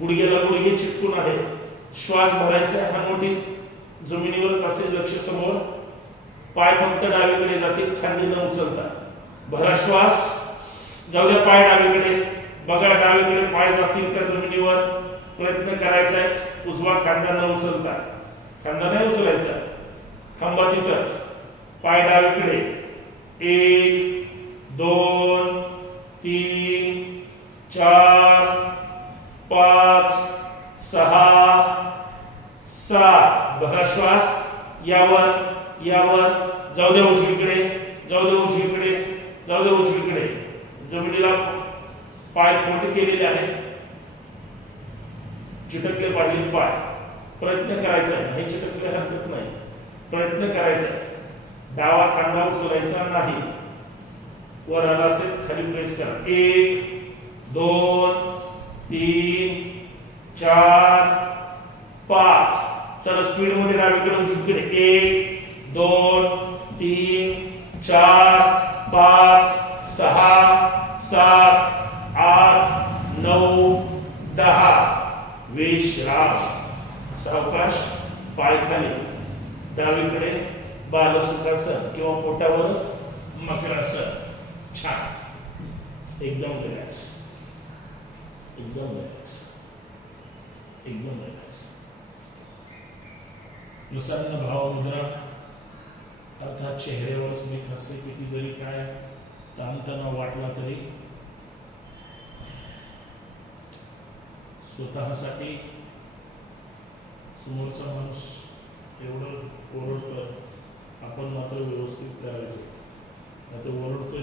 गुडघ्याला गुडघे चिटकून आहेत श्वास भरायचा हनुवटी जमिनीवरच असेल लक्ष समोर पाय फक्त डावीकडे जातील खांदे न उचलता भरा श्वास जाऊ द्या पाय डावीकडे बघा डावीकडे पाय जातील का जमिनीवर प्रयत्न करायचा आहे उजवा खांदा न उचलता खांदा नाही उचलायचा थांबा तिथंच पाय डावीकडे 1 2 3 4 5 6 7 भरा श्वास यावर जाऊ द्या उजवीकडे जमिनीला पाय फोल्ड केलेले आहेत चिटकले पाहिजे पाय प्रयत्न करायचा आहे हे चिटकले हरकत नाही प्रयत्न करायचा डावा खांदा उचलायचा नाही वर आला असेल खाली प्रेस करा 1 2 3 4 5 चला स्पीड मध्ये डावीकडे उजवीकडे 1 2 3 4 5 6 7 8 9 10 विश्राम सावकाश पाय खाली डावीकडे बालसुखासन किंवा पोटावर मकरासन छान एकदम रिलॅक्स प्रसन्न भाव मुद्रा अर्थात चेहऱ्यावर स्मित हास्य किती जरी काय ताणतणाव वाटला तरी स्वतःसाठी समोरचा माणूस एवढं ओरडतोय आपण मात्र व्यवस्थित करायचं आता ओरडतोय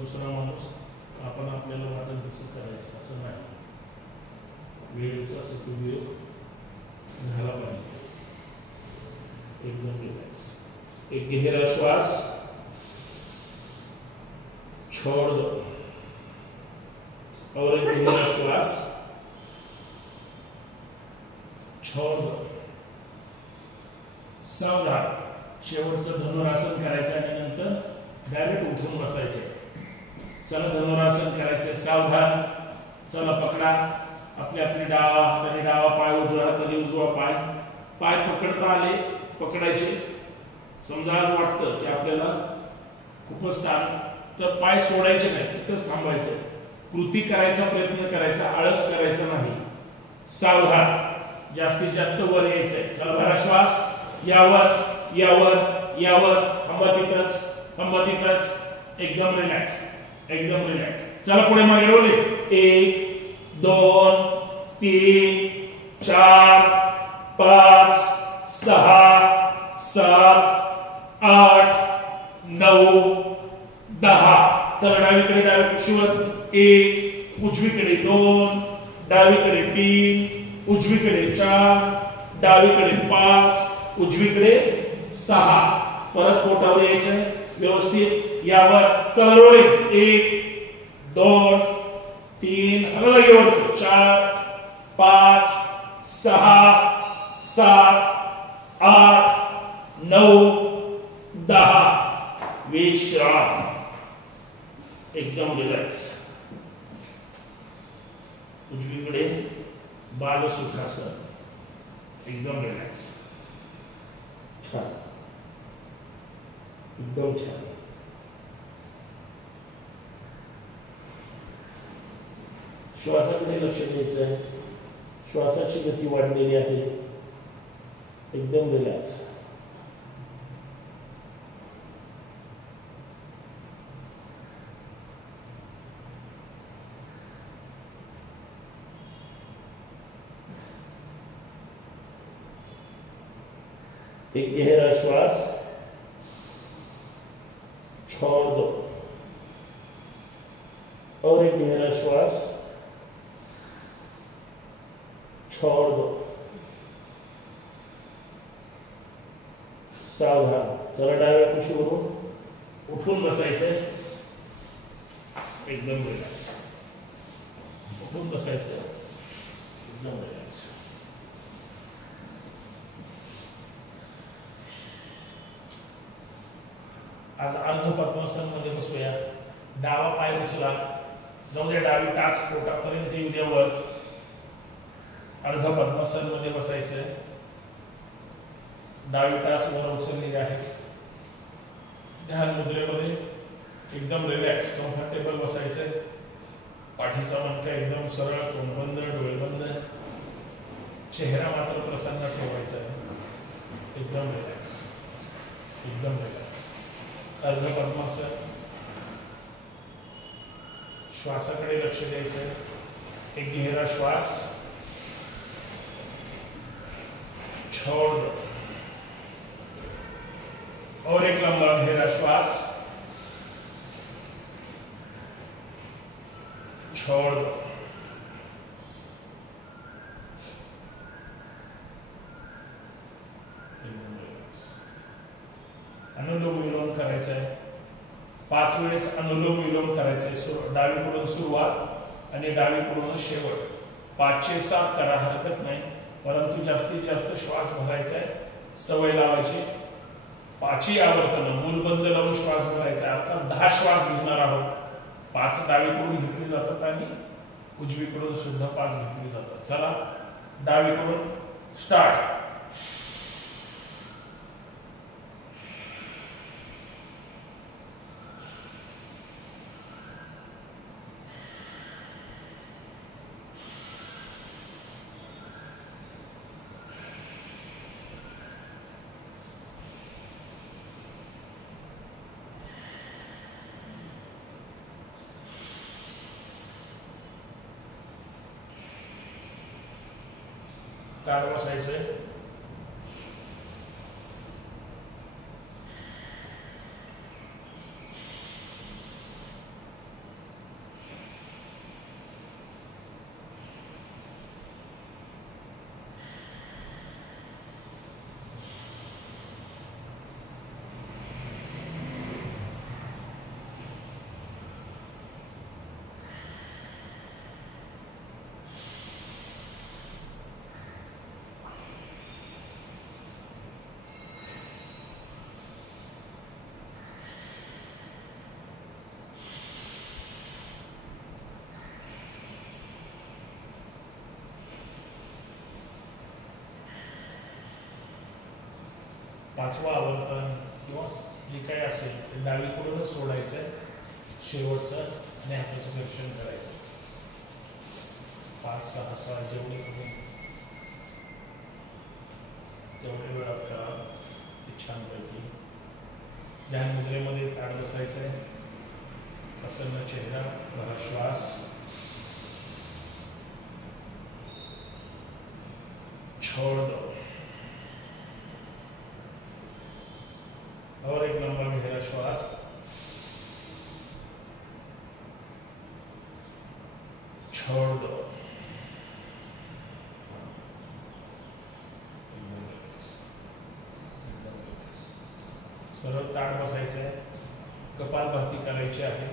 दुसरा माणूस आपण आपल्याला वाटेल तसं करायचं असं नाही वेळेचा सदुपयोग झाला पाहिजे एकदम रिलॅक्स एक गहरा श्वास छोड़ दो और एक गहरा श्वास छोड़ दो सावधान शेवटचं धनुरासन करायचं आणि नंतर डायरेक्ट उठून बसायचं चला धनुरासन करायचं सावधान चला पकडा आपली आपली डावा हाताने डावा पाय उजवा हाताने उजवा पाय पकडता आले पकडायचे समजा आज वाटतं की आपल्याला खूपच ताण तर पाय सोडायचे नाही तिथंच थांबायचं कृती करायचा प्रयत्न करायचा आळस करायचा नाही सावधान जास्तीत जास्त वर यायचंय चला भरा श्वास यावर थांबा तिथंच एकदम रिलॅक्स चला पुढे मागे रोले 1 2 3 4 5 6 7 8 9 10 चला डावीकडे डाव्या कुशीवर 1 उजवीकडे 2 डावीकडे 3 उजवीकडे 4 डावीकडे 5 उजवीकडे 6 परत पोटावर यायचं व्यवस्थित यावर चला रोलिंग 1 2 3 हलवा जागेवर 4 5 6 7 8 9 10 विश्राम एकदम रिलॅक्स उजवीकडे बाल सुखासन एकदम रिलॅक्स छान एकदम छान श्वासाकडे लक्ष द्यायचं आहे श्वासाची गती वाढलेली आहे एकदम रिलॅक्स एक गहरा श्वास छोड़ दो और एक गहरा श्वास छोड़ दो सावधान चला डाव्या कुशीवरून उठून बसायचं एकदम रिलॅक्स उठून बसायचं एकदम रिलॅक्स आज अर्ध पद्मासन मध्ये बसूया डावा पाय उचला जाऊ द्या डावी टाच पोटापर्यंत येऊ द्या वर अर्ध पद्मासन मध्ये बसायचं डावी टाच वर उचललेली आहे ध्यान मुद्रेमध्ये एकदम रिलॅक्स कम्फर्टेबल बसायचं पाठीचा मणका एकदम सरळ तोंड बंद डोळे बंद चेहरा मात्र प्रसन्न ठेवायचा एकदम रिलॅक्स एकदम रिलॅक्स अर्ध पद्मासन श्वासाकडे लक्ष द्यायचं एक गहरा श्वास छोड़ दो और एक लंबा गहरा श्वास छोड़ दो अनुलोम विलोम करायचं आहे 5 वेळेस अनुलोम विलोम करायचं आहे डावीकडून सुरुवात आणि डावीकडून शेवट 5-7 करा हरकत नाही परंतु जास्तीत जास्त श्वास भरायचा आहे सवय लावायची 5 आवर्तन मूलबंद लावून श्वास भरायचा आता 10 श्वास घेणार आहोत 5 डावीकडून घेतली जातात आणि उजवीकडून सुद्धा 5 घेतली जातात चला डावीकडून स्टार्ट ताट बसायचंय पाचवा आवर्तन किंवा जे काही असेल ते डावीकडूनच सोडायचं शेवटचं आणि हाताचं दर्शन करायचं 5-6 जेवढी तुम्ही तेवढे वेळात करा ते छानपैकी ध्यान मुद्रेमध्ये ताट बसायचं आहे प्रसन्न चेहरा भरा श्वास छोड़ दो और एक लंबा गहरा श्वास छोड़ दो। सरळ ताट बसायचं आहे, कपालभाती करायची आहे,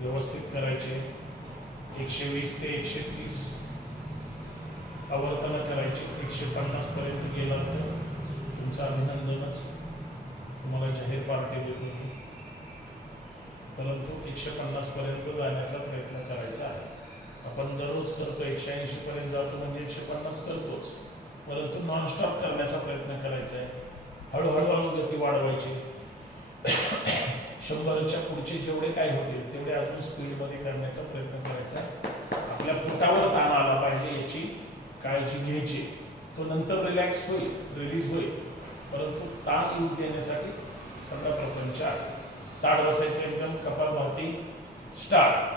व्यवस्थित करायचे। 120 ते 130 आवर्तन करायची। 150 पर्यंत गेलं तर तुमचं अभिनंदनच, तुम्हाला जाहीर पार्टी देतो, परंतु 150 पर्यंत जाण्याचा प्रयत्न करायचा आहे। आपण दररोज करतो, 180 पर्यंत जातो म्हणजे 150 करतोच, परंतु नॉनस्टॉप करण्याचा प्रयत्न करायचा आहे। हळूहळू गती वाढवायची। 100च्या पुढचे जेवढे काय होतील तेवढे अजून स्पीडमध्ये करण्याचा प्रयत्न करायचा आहे। आपल्या पोटावर ताण आला पाहिजे याची काळजी घ्यायची। तो नंतर रिलॅक्स होईल, रिलीज होईल, परंतु ताण येऊ देण्यासाठी सगळा प्रपंच आहे। ताट बसायचं एकदम, कपालभाती स्टार्ट।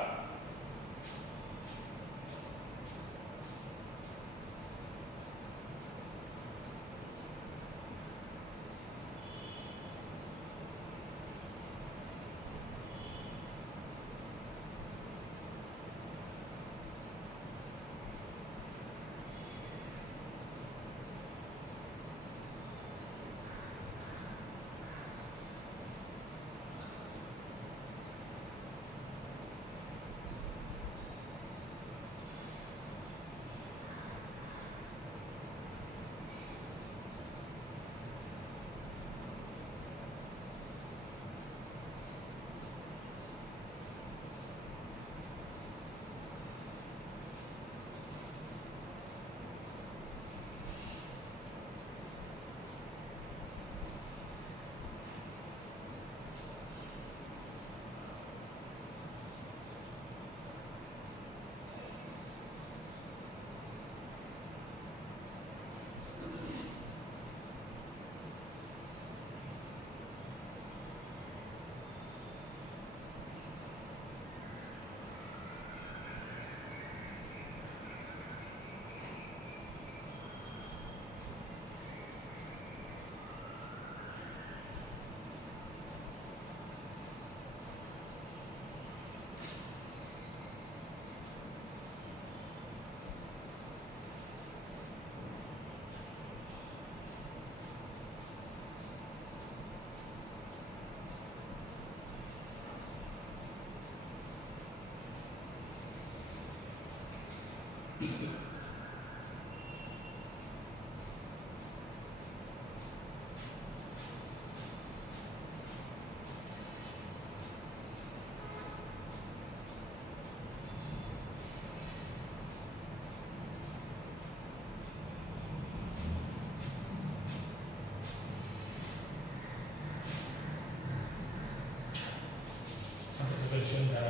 दर्शन घ्या,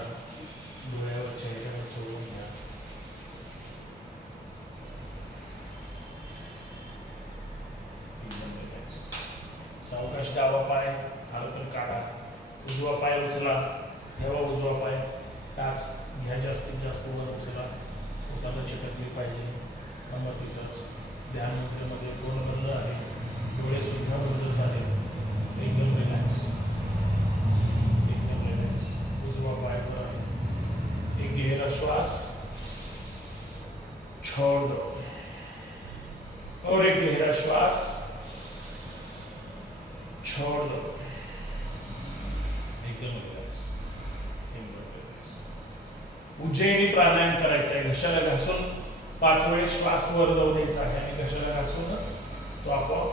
डोळ्यावर चेहऱ्यावर सोडून घ्या। सावकाश डावा पाय हलकं काढा, उजवा पाय उचला, ठेवा उजवा पाय, टाच घ्या, जास्तीत जास्त वर उचला, पोटाला चिकटली पाहिजे। मग तिथंच ध्यान मुद्रेमध्ये पूर्ण बंद आहे, डोळे सुद्धा बंद झाले, एकदम रिलॅक्स, एकदम रिलॅक्स। उजवा पाय वर, एक गहरा श्वास, छोड़ दो, और एक गहरा श्वास, छोड़ दो, एकदम रिलॅक्स, एकदम रिलॅक्स। उज्जैनी प्राणायाम करायचा आहे, घशाला घासून 5 वेळ श्वास वर जाऊ द्यायचा आहे आणि घशाला घासूनच तो आपोआप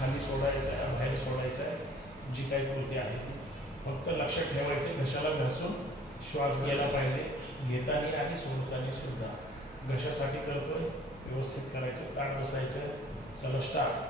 खाली सोडायचा आहे, बाहेर सोडायचा आहे। जी काही कृती आहे ती फक्त लक्षात ठेवायचे, घशाला घासून श्वास गेला पाहिजे, घेताना आणि सोडताना सुद्धा। घशासाठी करतोय, व्यवस्थित करायचं, ताट बसायचं। चला स्टार्ट।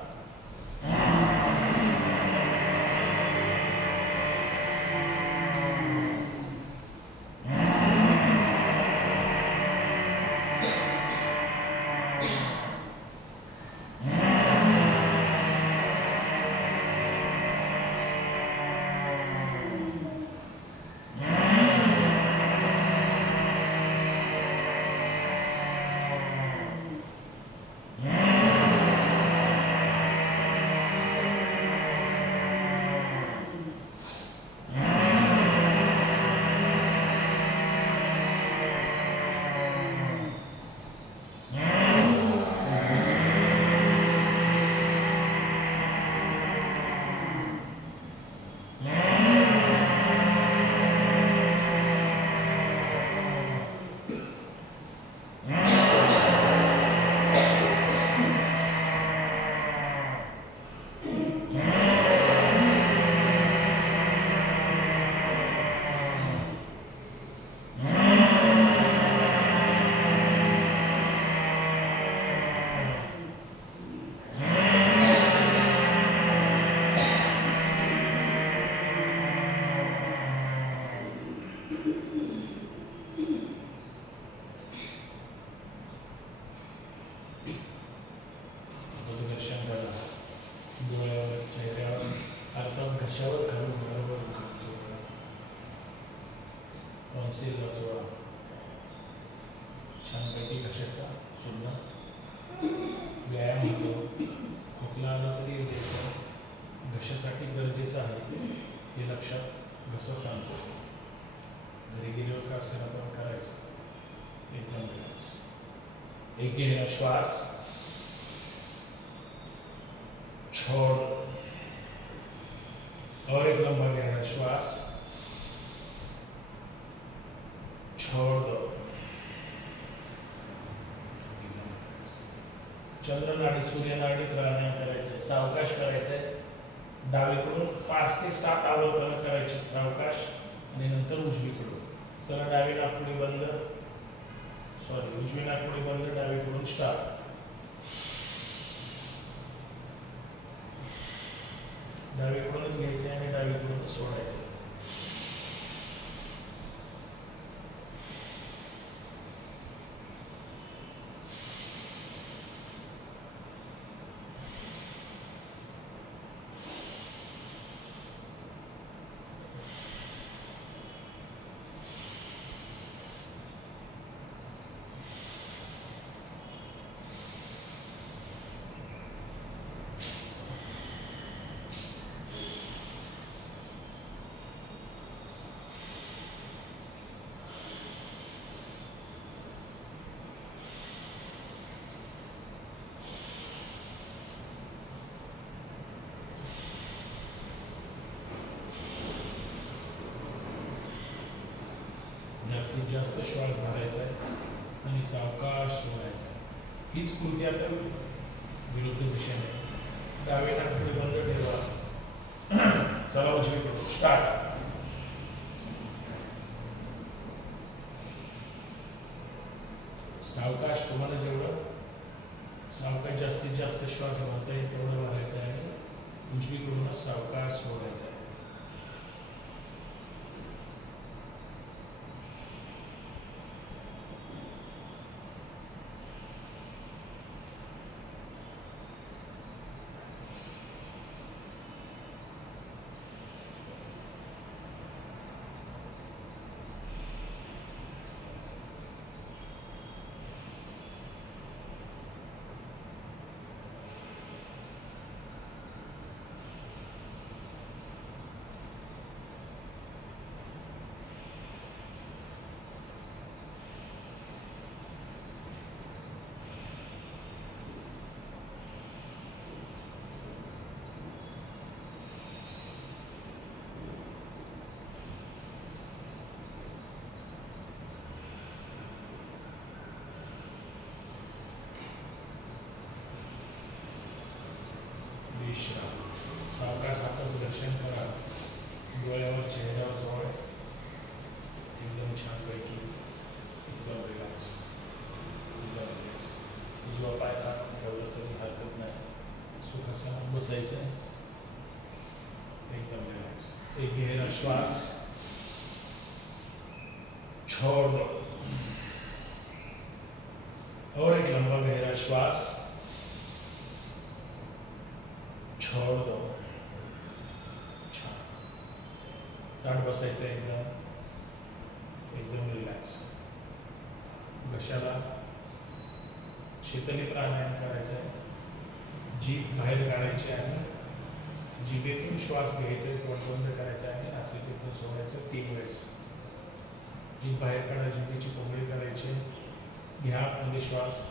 टॉन्सिलला चोळा. छानपैकी घशाचा सुद्धा व्यायाम होतो. खोकला आला तरी द्यायचा, घशासाठी गरजेचं आहे हे लक्षात घसा सांगतो. घरी गेल्यावर का असेल आपण करायचं. एकदम रिलॅक्स. एक गहरा श्वास छोड़ और एक लंबा गहरा श्वास छोड़ दो. चंद्रनाडी सूर्यनाडी प्राणायाम करायचे, सावकाश करायचे. डावीकडून 5 ते 7 आवर्तन करायची सावकाश आणि नंतर उजवीकडून. चला डावी नाकपुडी बंद, उजवी नाकपुडी बंद, डावीकडून स्टार्ट. डावीकडूनच घ्यायचे आणि डावीकडूनच सोडायचं. जास्तीत जास्त श्वास भरायचा आहे आणि सावकाश सोडायचा आहे. हीच कृती आता विरुद्ध दिशेने. डावे नाकपुडी बंद ठेवा. चला उजवीकडून स्टार्ट. सावकाश, तुम्हाला जेवढं सावकाश जास्तीत जास्त श्वास भरता येईल तेवढं भरायचं आहे आणि उजवीकडूनच सावकाश सोडायचा आहे. सावकाश हाताचं दर्शन करा. डोळ्यावर चेहऱ्यावर जवळ एकदम छानपैकी, एकदम रिलॅक्स, एकदम रिलॅक्स. उजवा पाय ठेवलं तरी हरकत नाही. सुखासनात बसायचं आहे. एकदम रिलॅक्स. एक गहरा श्वास छोड़ दो और एक लंबा गहरा श्वास छोड़ दो. छान. ताट बसायचं एकदम, एकदम रिलॅक्स. घशाला शीतली प्राणायाम करायचा आहे. जीभ बाहेर काढायची आहे. जिभेतून श्वास घ्यायचा आहे, तोंड बंद करायचं आहे, नासिकेतून सोडायचं 3 वेळेस. जीभ बाहेर काढा, जिभेची कोंबडी करायची. घ्या म्हणजे श्वास.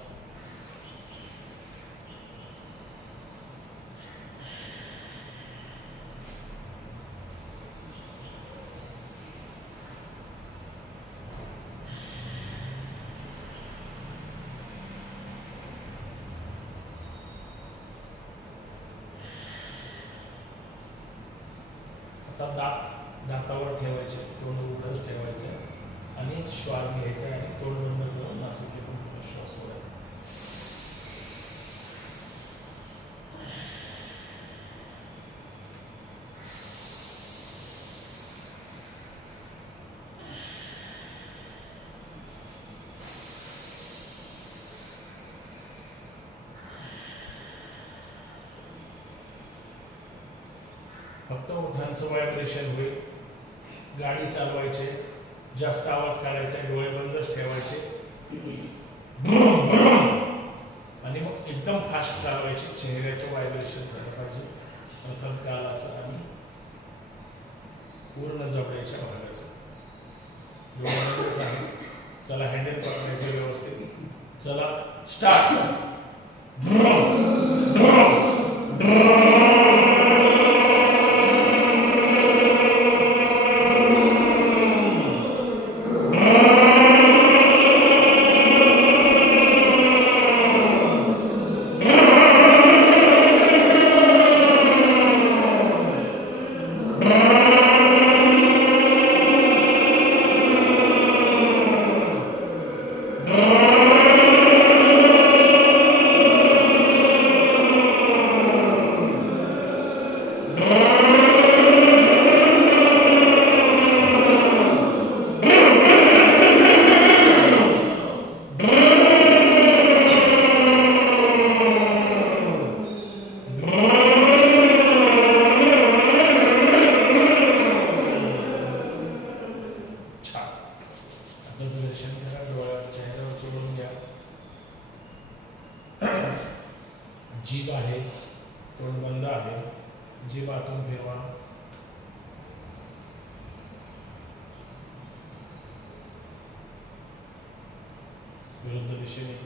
दातावर ठेवायचे, तोंड उघडच ठेवायचं आणि श्वास घ्यायचा आणि तोंड बंद करून नासिकेतून श्वास सोडायचा. फक्त ओठांचं व्हायब्रेशन होईल. गाडी चालवायचे, जास्त आवाज काढायचा, डोळे बंदच ठेवायचे आणि मग एकदम फास्ट चालवायचे. चेहऱ्याचं व्हायब्रेशन झालं पाहिजे, प्रथम कालाचं आणि पूर्ण जबड्याच्या भागाचं. चला हँडल पकडायचं व्यवस्थित. चला स्टार्ट. जीभ आहे, तोंड बंद आहे, जीभ आतून फिरवा. विरुद्ध दिशेने.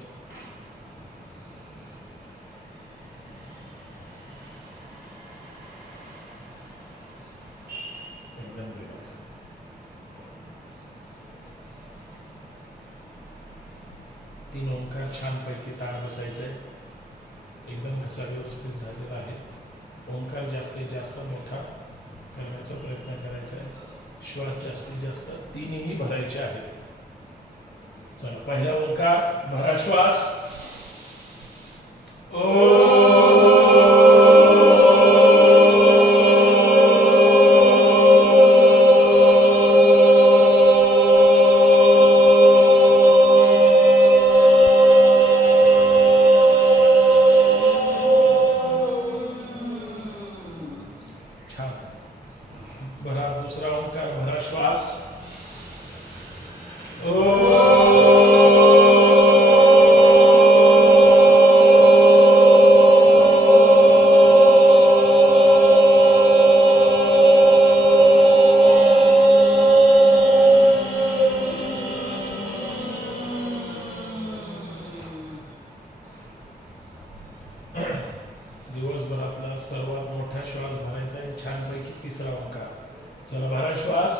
एकदम रिलॅक्स. तीन ओंकार छानपैकी ताळ बसायचंय. एकदम घसा व्यवस्थित झालेला आहे. ओंकार जास्तीत जास्त मोठा करण्याचा प्रयत्न करायचा आहे. श्वास जास्तीत जास्त तीनही भरायचे आहेत. चला पहिला ओंकार, भरा श्वास. भरा दूसरा ओंकार, भरा श्वास. दिवसभरातला सर्वात मोठा श्वास भरायचा आहे. छानपैकी तिसरा ओंकार. चला भरा श्वास.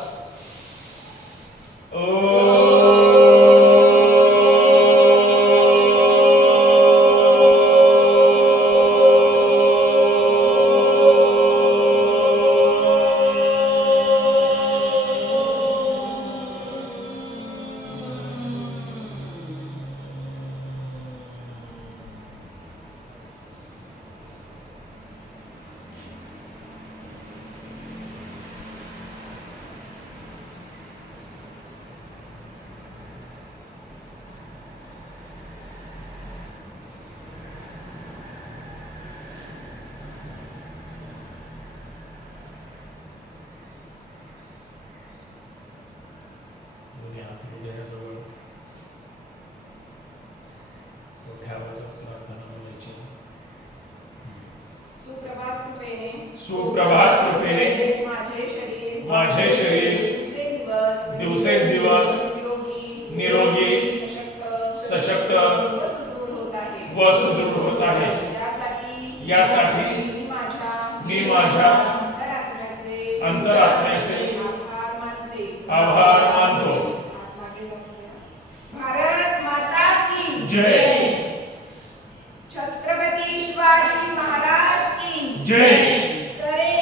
सुप्रभात कृपेने माझे शरीर दिवसेंदिवस निरोगी सशक्त व सुदृढ होत आहे. यासाठी मी माझ्या अंतरात्म्याचे आभार मानतो. भारत माता की जय. छत्रपती शिवाजी महाराज की जय. करे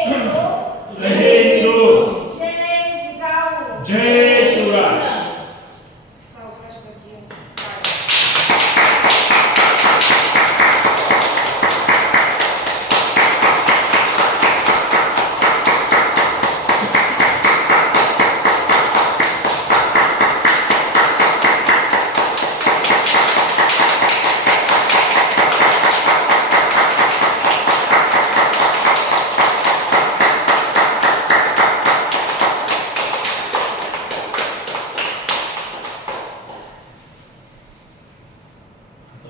रहे निरोग. जय जिजाऊ. जय शिवराय.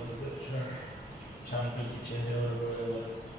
स्वामीचं दर्शन छानपैकी चेहऱ्यावर डोळ्यावर